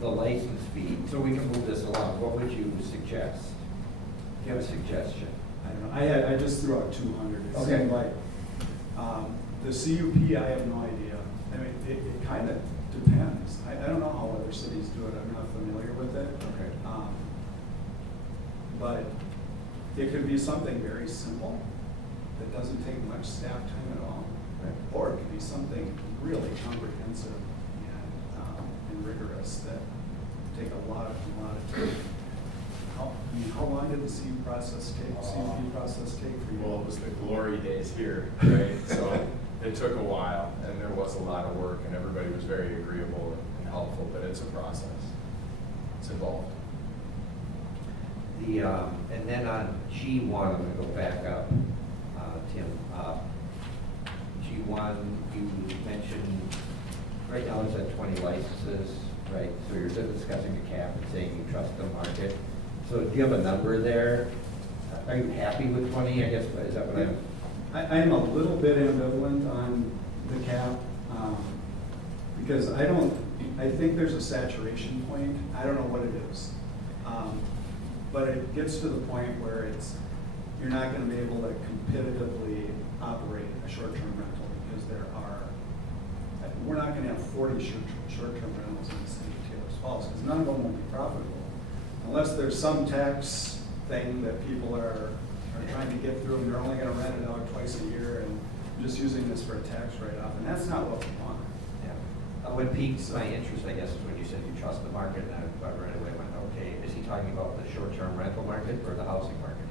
The license fee, so we can move this along, what would you suggest? Do you have a suggestion? I don't know. I just threw out 200. It Okay. seemed like the CUP, I have no idea. I mean, it kind of depends. I don't know how other cities do it. I'm not familiar with it. Okay. But it could be something very simple that doesn't take much staff time at all. Right. Or it could be something really comprehensive and rigorous that take a lot of time. How long did the CUP process take for you? Well, it was the glory days here, right? So it took a while, and there was a lot of work, and everybody was very agreeable and helpful, but it's a process. It's involved. And then on G1, I'm going to go back up, Tim. G1, you mentioned, right now it's at 20 licenses, right? So you're discussing a cap and saying you trust the market. So do you have a number there? Are you happy with 20, I guess, is that what I'm a little bit ambivalent on the cap, because I think there's a saturation point. I don't know what it is. But it gets to the point where you're not gonna be able to competitively operate a short-term rental, because we're not gonna have 40 short-term rentals in the city of Taylor's Falls, because none of them will be profitable. Unless there's some tax thing that people are trying to get through, and they're only gonna rent it out twice a year, and just using this for a tax write-off, and that's not what we want. Yeah. What piques my interest, I guess, is when you said you trust the market, and I right away went, okay, is he talking about the short-term rental market or the housing market?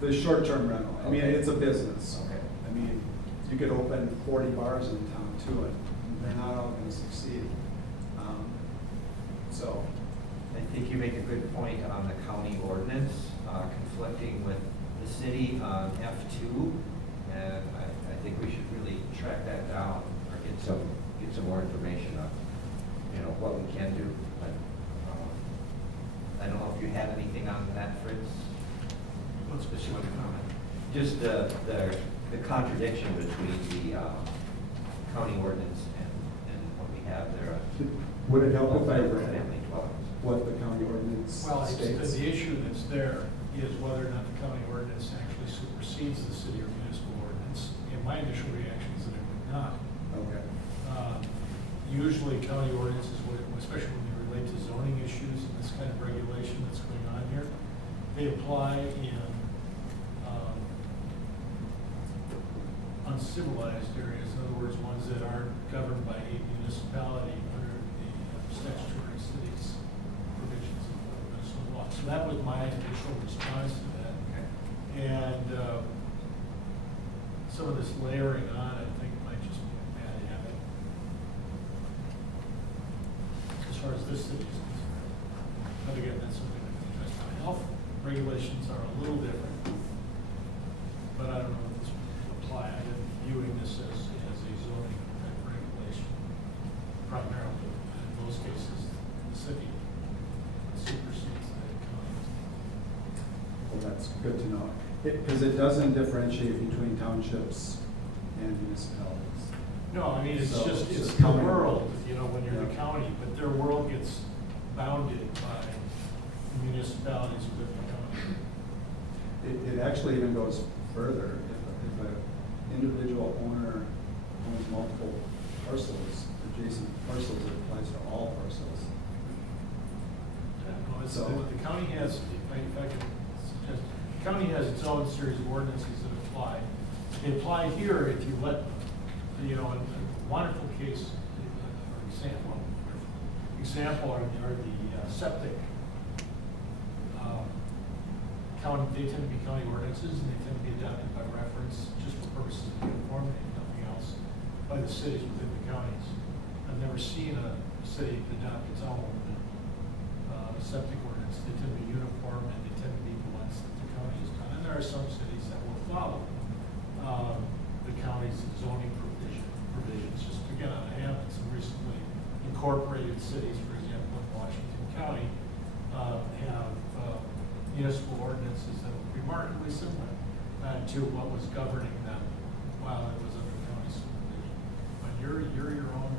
The short-term rental, I mean, Okay. it's a business. Okay. I mean, you could open 40 bars in town too, and they're not all gonna succeed. So, I think you make a good point on the county ordinance, conflicting with the city on F2, and I think we should really track that down, or get some more information on, what we can do. But, I don't know if you have anything on that, Fritz? What's this one comment? Just the contradiction between the county ordinance and what we have there. would it help if I read Family dwellings. what the county ordinance Well, states? the issue that's there is whether or not the county ordinance actually supersedes the city or municipal ordinance. And my initial reaction is that it would not. Okay. Usually county ordinances, especially when they relate to zoning issues and this kind of regulation that's going on here, they apply in uncivilized areas. In other words, ones that aren't governed by a municipality under the statutory cities provisions of Minnesota law. So that was my initial response to that. And some of this layering on, I think, might just be a bad habit as far as this city is concerned. But again, that's something that can address. Health regulations are a little different, but I don't know if this would apply. I've been viewing this as a zoning type regulation, primarily. In most cases, the city supersedes the county. Well, that's good to know. Because it doesn't differentiate between townships and municipalities. No, I mean, it's So, just, it's just the county. world, when you're the Yeah. county, but their world gets bounded by municipalities within the county. It actually even goes further. If an individual owner owns multiple parcels, adjacent parcels, it applies to all parcels. No, it's, So- the county has, if I could suggest, the county has its own series of ordinances that apply. They apply here if you let, in a wonderful case, or example are the septic. County, they tend to be county ordinances, and they tend to be adopted by reference, just for purposes of uniformity and nothing else, by the cities within the counties. I've never seen a city adopt its own septic ordinance. They tend to be uniform, and they tend to be the ones that the county has done. And there are some cities that will follow the county's zoning provisions. Just again, out of hand, some recently incorporated cities, for example, in Washington County, have municipal ordinances that were remarkably similar to what was governing them while it was under county supervision. But you're your own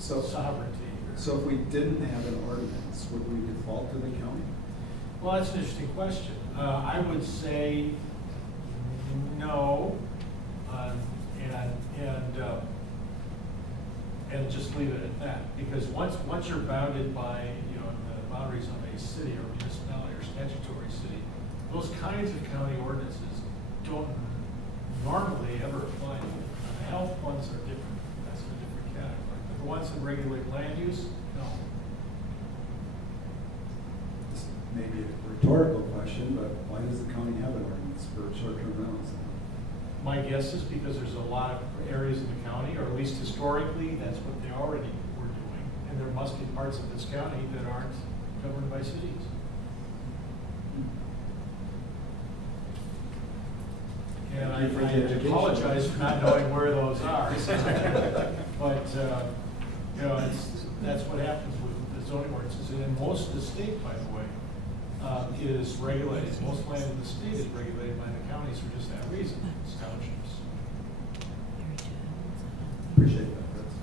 sovereignty. So if we didn't have an ordinance, would we default to the county? Well, that's an interesting question. I would say no, and just leave it at that. Because once you're bounded by the boundaries of a city or municipality or statutory city, those kinds of county ordinances don't normally ever apply to you. The health ones are different. That's a different category. But the ones that regulate land use, no. This may be a rhetorical question, but why does the county have an ordinance for short-term rentals? My guess is because there's a lot of areas in the county, or at least historically, that's what they already were doing. And there must be parts of this county that aren't governed by cities. And I for the I education. apologize for not knowing where those are. But, you know, that's what happens with the zoning ordinances. And in most of the state, by the way, is regulated, most land in the state is regulated by the counties for just that reason, it's townships. Appreciate that, Fritz.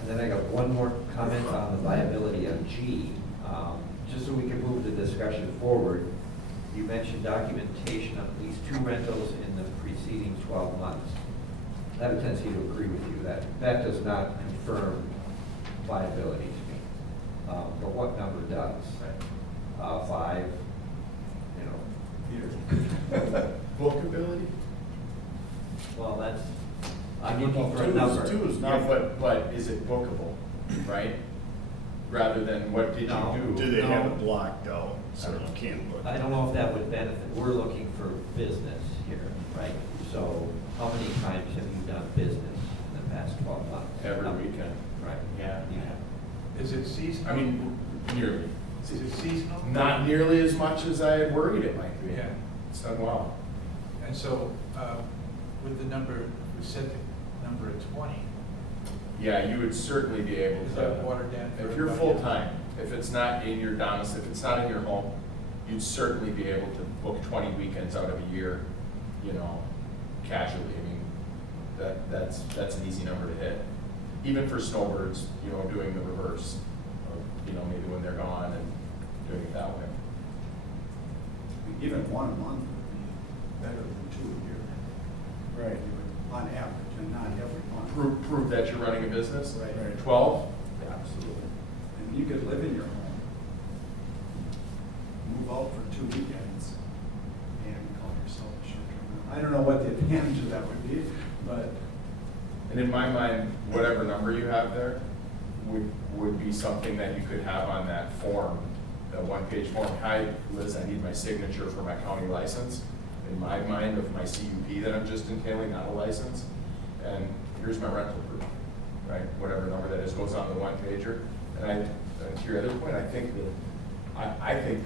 And then I got one more comment on the viability of G. Just so we can move the discussion forward, you mentioned documentation of at least 2 rentals in the preceding 12 months. I have a tendency to agree with you that that does not confirm viability to me. But what number does? 5, Bookability? Well, that's, I'm looking for a number. Two is not, but is it bookable, right? Rather than what did No. you do? Do they have it blocked out so you can't look? I don't know if that would benefit, we're looking for business here, right? So how many times have you done business in the past 12 months? Every weekend. Right. Yeah. Is it seasonal? I mean, nearly. Is it seasonal? Not nearly as much as I had worried it might be. Yeah. It's done well. And so, with the number, we set the number at 20. Yeah, you would certainly be able Is to. that watered down for If you're everybody? full-time, if it's not in your domicile, if it's not in your home, you'd certainly be able to book 20 weekends out of a year, you know, casually. I mean, that's an easy number to hit. Even for snowbirds, you know, doing the reverse, of, you know, maybe when they're gone and doing it that way. Even 1 a month would be better than 2 a year. Right. On average, and not every month. Prove that you're running a business? Right. 12? Yeah, absolutely. And you could live in your home, move out for 2 weekends, and call yourself a short-term rental. I don't know what the advantage of that would be, but And in my mind, whatever number you have there would be something that you could have on that form, the 1-page form. Hi, Liz, I need my signature for my county license. In my mind, of my CUP that I'm just entailing, not a license. And here's my rental proof, right? Whatever number that is goes on the 1-pager. And to your other point, I think the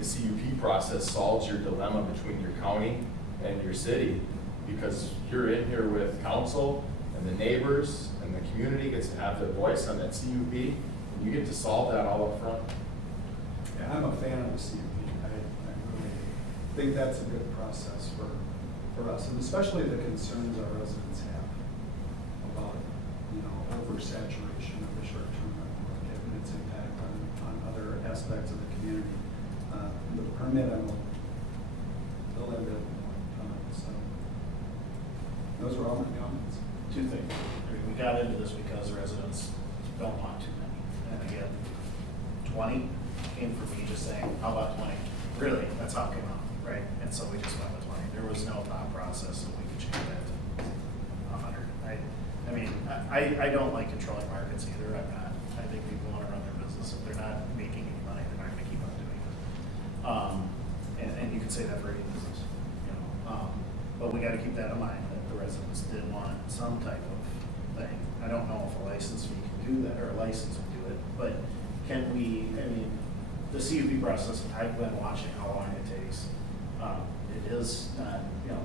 CUP process solves your dilemma between your county and your city, because you're in here with council and the neighbors and the community gets to have their voice on that CUP, and you get to solve that all up front. yeah, I'm a fan of the CUP. I really think that's a good process for us, and especially the concerns our residents have about, you know, oversaturation of the short-term rental market and its impact on other aspects of the community. The permit, I know, they'll end up so those were all my comments. 2 things. I mean, we got into this because residents don't want too many. And again, 20 came from me just saying, how about 20? Really, that's how it came out, right? And so we just went with 20. There was no thought process that we could change that to 100. I mean, I don't like controlling markets either. I'm not. I think people want to run their business. If they're not making any money, they're not going to keep on doing it. And you can say that for any business, you know. But we got to keep that in mind, that the residents did want some type of thing. I don't know if a license fee can do that, or a license would do it, but can we, I mean, the CUP process, I've been watching how long it takes. It is not, you know,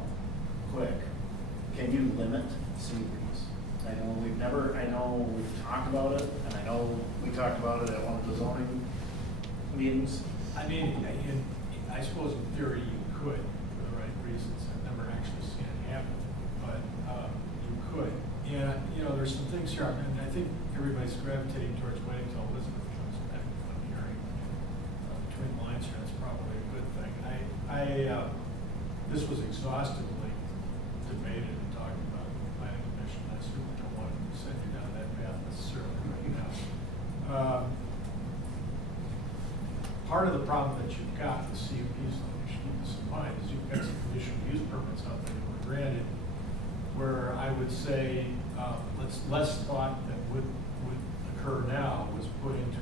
quick. Can you limit CUPs? I know we've talked about it, and I know we talked about it at one of the zoning meetings. I mean, I suppose in theory you could, for the right reasons. I've never actually seen it happen, but you could. Yeah, you know, there's some things here, and I think everybody's gravitating towards waiting until Elizabeth comes back from the hearing. Between the lines here, that's probably a good thing. This was exhaustively debated and talked about in the planning commission. I certainly don't want to send you down that path necessarily right now. Part of the problem that you've got with CUPs, though, you should keep this in mind, is you've got some conditional use permits out there that were granted, where I would say less thought that would occur now was put into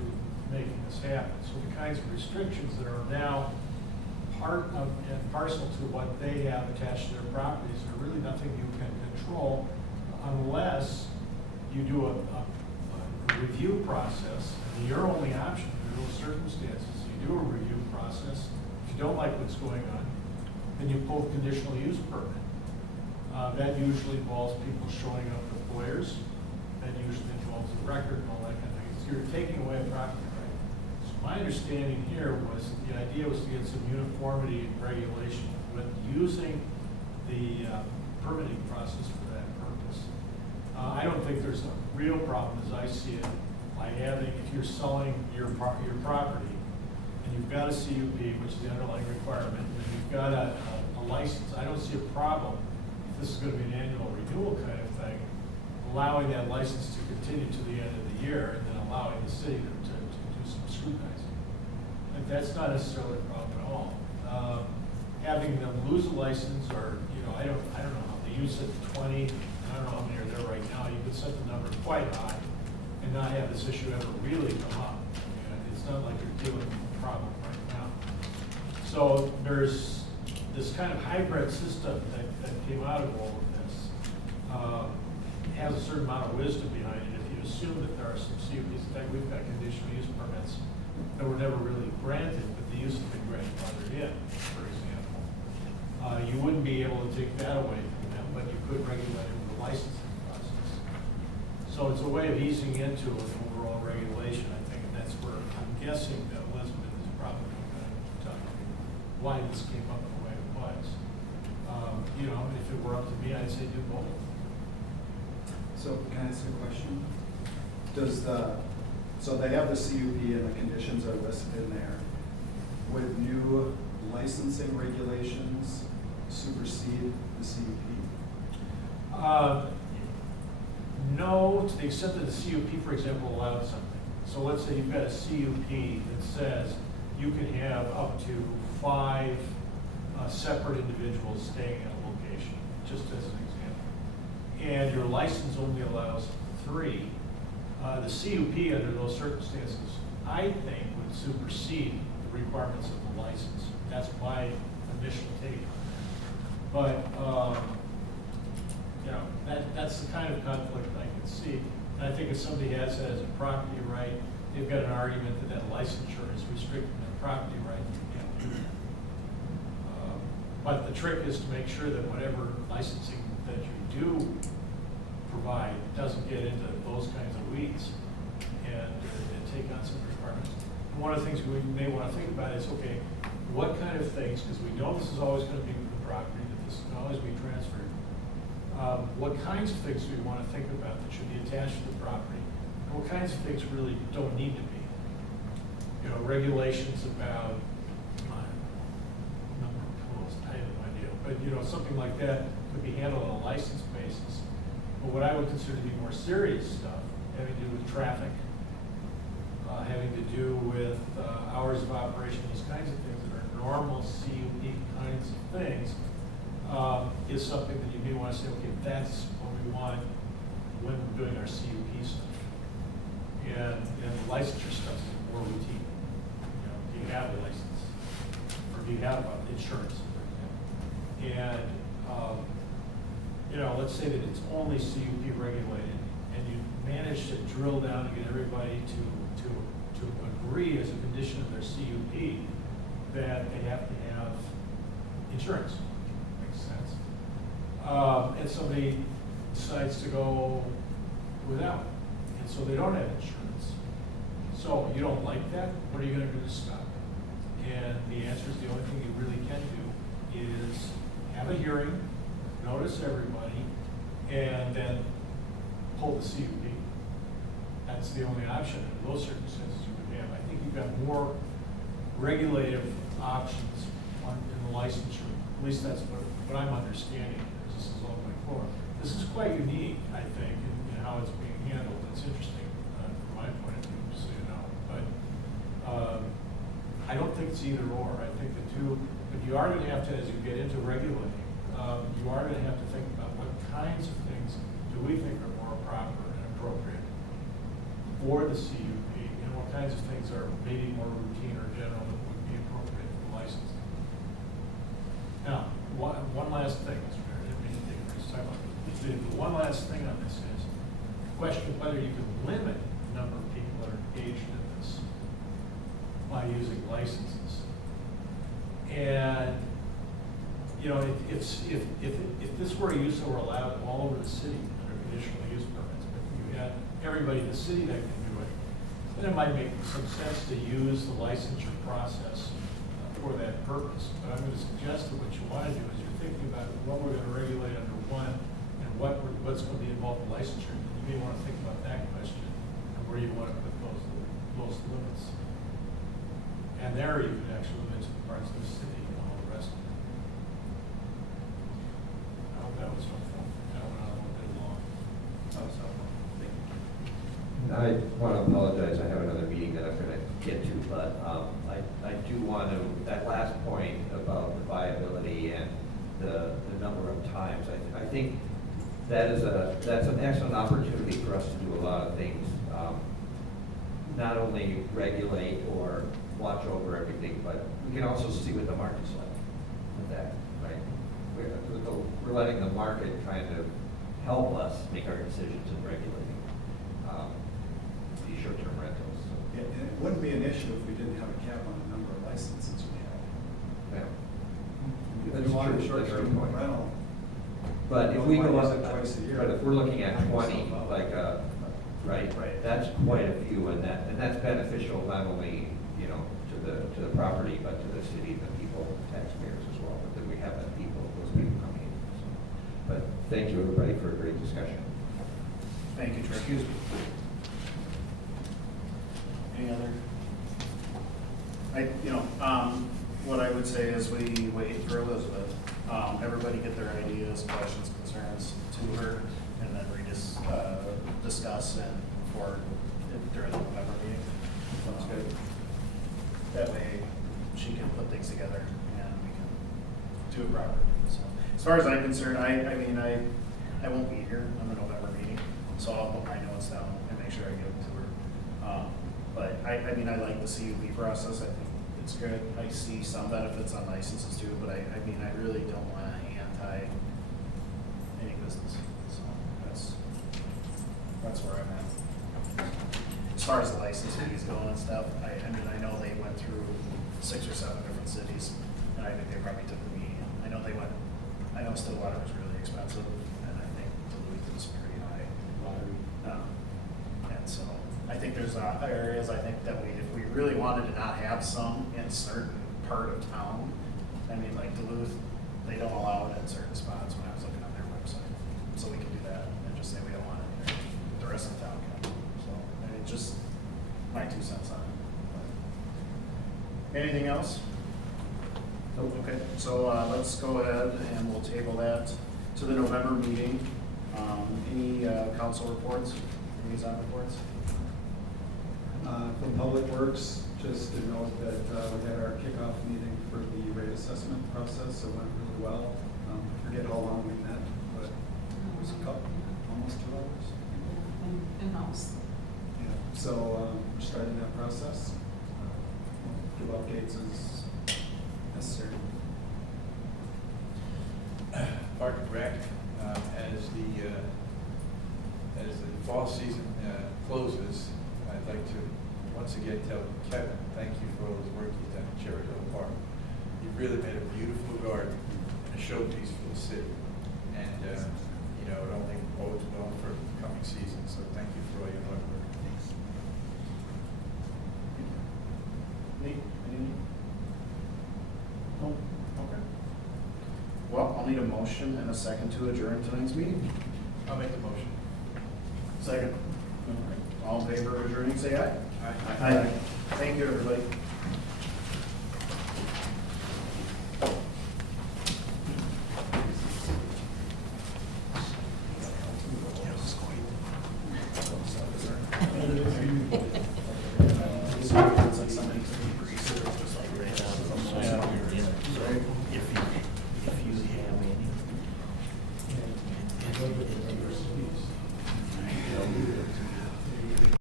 making this happen. So the kinds of restrictions that are now part of and parcel to what they have attached to their properties are really nothing you can control unless you do a review process. And your only option under those circumstances, you do a review process. If you don't like what's going on, then you pull a conditional use permit. That usually involves people showing up with lawyers. That usually involves a record and all that kind of thing. So you're taking away a property right. So my understanding here was the idea was to get some uniformity in regulation with using the permitting process for that purpose. I don't think there's a real problem, as I see it, by having, if you're selling your property and you've got a CUP, which is the underlying requirement, and you've got a license, I don't see a problem. This is going to be an annual renewal kind of thing, allowing that license to continue to the end of the year and then allowing the city to do some scrutinizing. And that's not necessarily a problem at all. Having them lose a license or, I don't know how they use it, 20, I don't know how many are there right now. You could set the number quite high and not have this issue ever really come up. And it's not like you're dealing with a problem right now. So there's this kind of hybrid system that came out of all of this has a certain amount of wisdom behind it. If you assume that there are some CUPs, in fact, we've got conditional use permits that were never really granted, but the use has been grandfathered in, for example. You wouldn't be able to take that away from them, but you could regulate it with the licensing process. So it's a way of easing into an overall regulation, I think, and that's where I'm guessing that Elizabeth is probably going to tell you why this came up the way it was. If it were up to me, I'd say do both. So can I ask a question? So they have the CUP and the conditions are listed in there. Would new licensing regulations supersede the CUP? No, to the extent that the CUP, for example, allowed something. So let's say you've got a CUP that says you can have up to 5 separate individuals staying at a location, just as an example. And your license only allows 3. The CUP under those circumstances, I think, would supersede the requirements of the license. That's my initial take on that. But, that's the kind of conflict I can see. And I think if somebody has that as a property right, they've got an argument that licensure is restricting their property right. But the trick is to make sure that whatever licensing that you do provide doesn't get into those kinds of weeds and take on some requirements. And one of the things we may want to think about is, okay, what kind of things, because we know this is always going to be the property, that this can always be transferred. What kinds of things do we want to think about that should be attached to the property? And what kinds of things really don't need to be? Regulations about number of pools, I have no idea. But, something like that could be handled on a license basis. But what I would consider to be more serious stuff, having to do with traffic, having to do with hours of operation, those kinds of things that are normal CUP kinds of things, is something that you may want to say, okay, that's what we want when we're doing our CUP stuff. And the licensure stuff is more routine. Do you have a license? Or do you have insurance, for example? And, let's say that it's only CUP regulated, and you manage to drill down and get everybody to agree as a condition of their CUP that they have to have insurance. Makes sense. And somebody decides to go without, and so they don't have insurance. So you don't like that? What are you going to do to stop it? And the answer is the only thing you really can do is have a hearing, notice everybody, and then pull the CUP. That's the only option in those circumstances you would have. I think you've got more regulative options in the licensure. At least that's what I'm understanding as this is all going forward. This is quite unique, I think, in how it's being handled. It's interesting from my point of view, so you know. But I don't think it's either or. I think the two, but you are going to have to, as you get into regulating, you are going to have to think about what kinds of things do we think are more proper and appropriate for the CUP, and what kinds of things are maybe more routine or general that would be appropriate for licensing. Now, one last thing, Mr. Mayor, I didn't mean to take this time up. The one last thing on this is the question of whether you can limit the number of people that are engaged in this by using licenses. And you know, if this were a use that were allowed all over the city under conditional use permits, but you had everybody in the city that can do it, then it might make some sense to use the licensure process for that purpose. But I'm going to suggest that what you want to do is you're thinking about what we're going to regulate under one and what's going to be involved in licensure. You may want to think about that question and where you want to put those limits. And there you can actually limit to parts of the city and all the rest of it. I hope that was helpful. I don't know what did long. That was helpful. Thank you. I want to apologize, I have another meeting that I'm going to get to, but I do want to, that last point about the viability and the number of times, I think that's an excellent opportunity for us to do a lot of things. Not only regulate or watch over everything, but we can also see what the market's like with that, right? We're letting the market kind of help us make our decisions in regulating these short-term rentals. Yeah, and it wouldn't be an issue if we didn't have a cap on the number of licenses we have. Yeah. If That's you want a true, that's a short-term good point. rental, But you if we only go want to up, use it twice a year. but if we're looking at Knock 20, yourself out. like, right, Right. that's quite a few, and that's beneficial not only, you know, to the property, but to the city, the people, taxpayers as well. But then we have those people coming in. So. But thank you, everybody, for a great discussion. Thank you, Trish. Excuse me. Any other? What I would say is we wait for Elizabeth. Everybody get their ideas, questions, concerns to her, and then we just discuss and forward during the November meeting. Sounds good. That way she can put things together and we can do it properly. So as far as I'm concerned, I won't be here on the November meeting, so I'll put my notes down and make sure I give them to her. But I like the CUP process. I think it's good. I see some benefits on licenses too, but I really don't want to anti any business. So that's where I'm at. As far as the license fees go and stuff, I know they went through 6 or 7 different cities, and I think they probably took the median. I know Stillwater was really expensive, and I think Duluth is pretty high. And so I think there's areas that if we really wanted to not have some in certain part of town, like Duluth, they don't allow it in certain spots when I was looking on their website. So we can do that and just say we don't want it there. The rest of the town can. So just my 2 cents on it. Anything else? Nope. Okay, so let's go ahead and we'll table that to the November meeting. Any council reports, liaison reports? From Public Works, just to note that we had our kickoff meeting for the rate assessment process. It went really well. I forget how long we met, but it was almost 2 hours. In-house. Yeah. So we're starting that process. We'll give updates as necessary. Park and Rec, as the fall season closes, I'd like to once again tell Kevin, thank you for all his work he's done at Cherry Hill Park. You've really made a beautiful garden and a showpiece for the city. And, it only bodes well for the coming season, so thank you for all your hard work. Thanks. Nate, anything? No? Okay. Well, I'll need a motion and a second to adjourn tonight's meeting. I'll make the motion. Second. All in favor of adjourning, say aye. Aye. Aye. Thank you, everybody.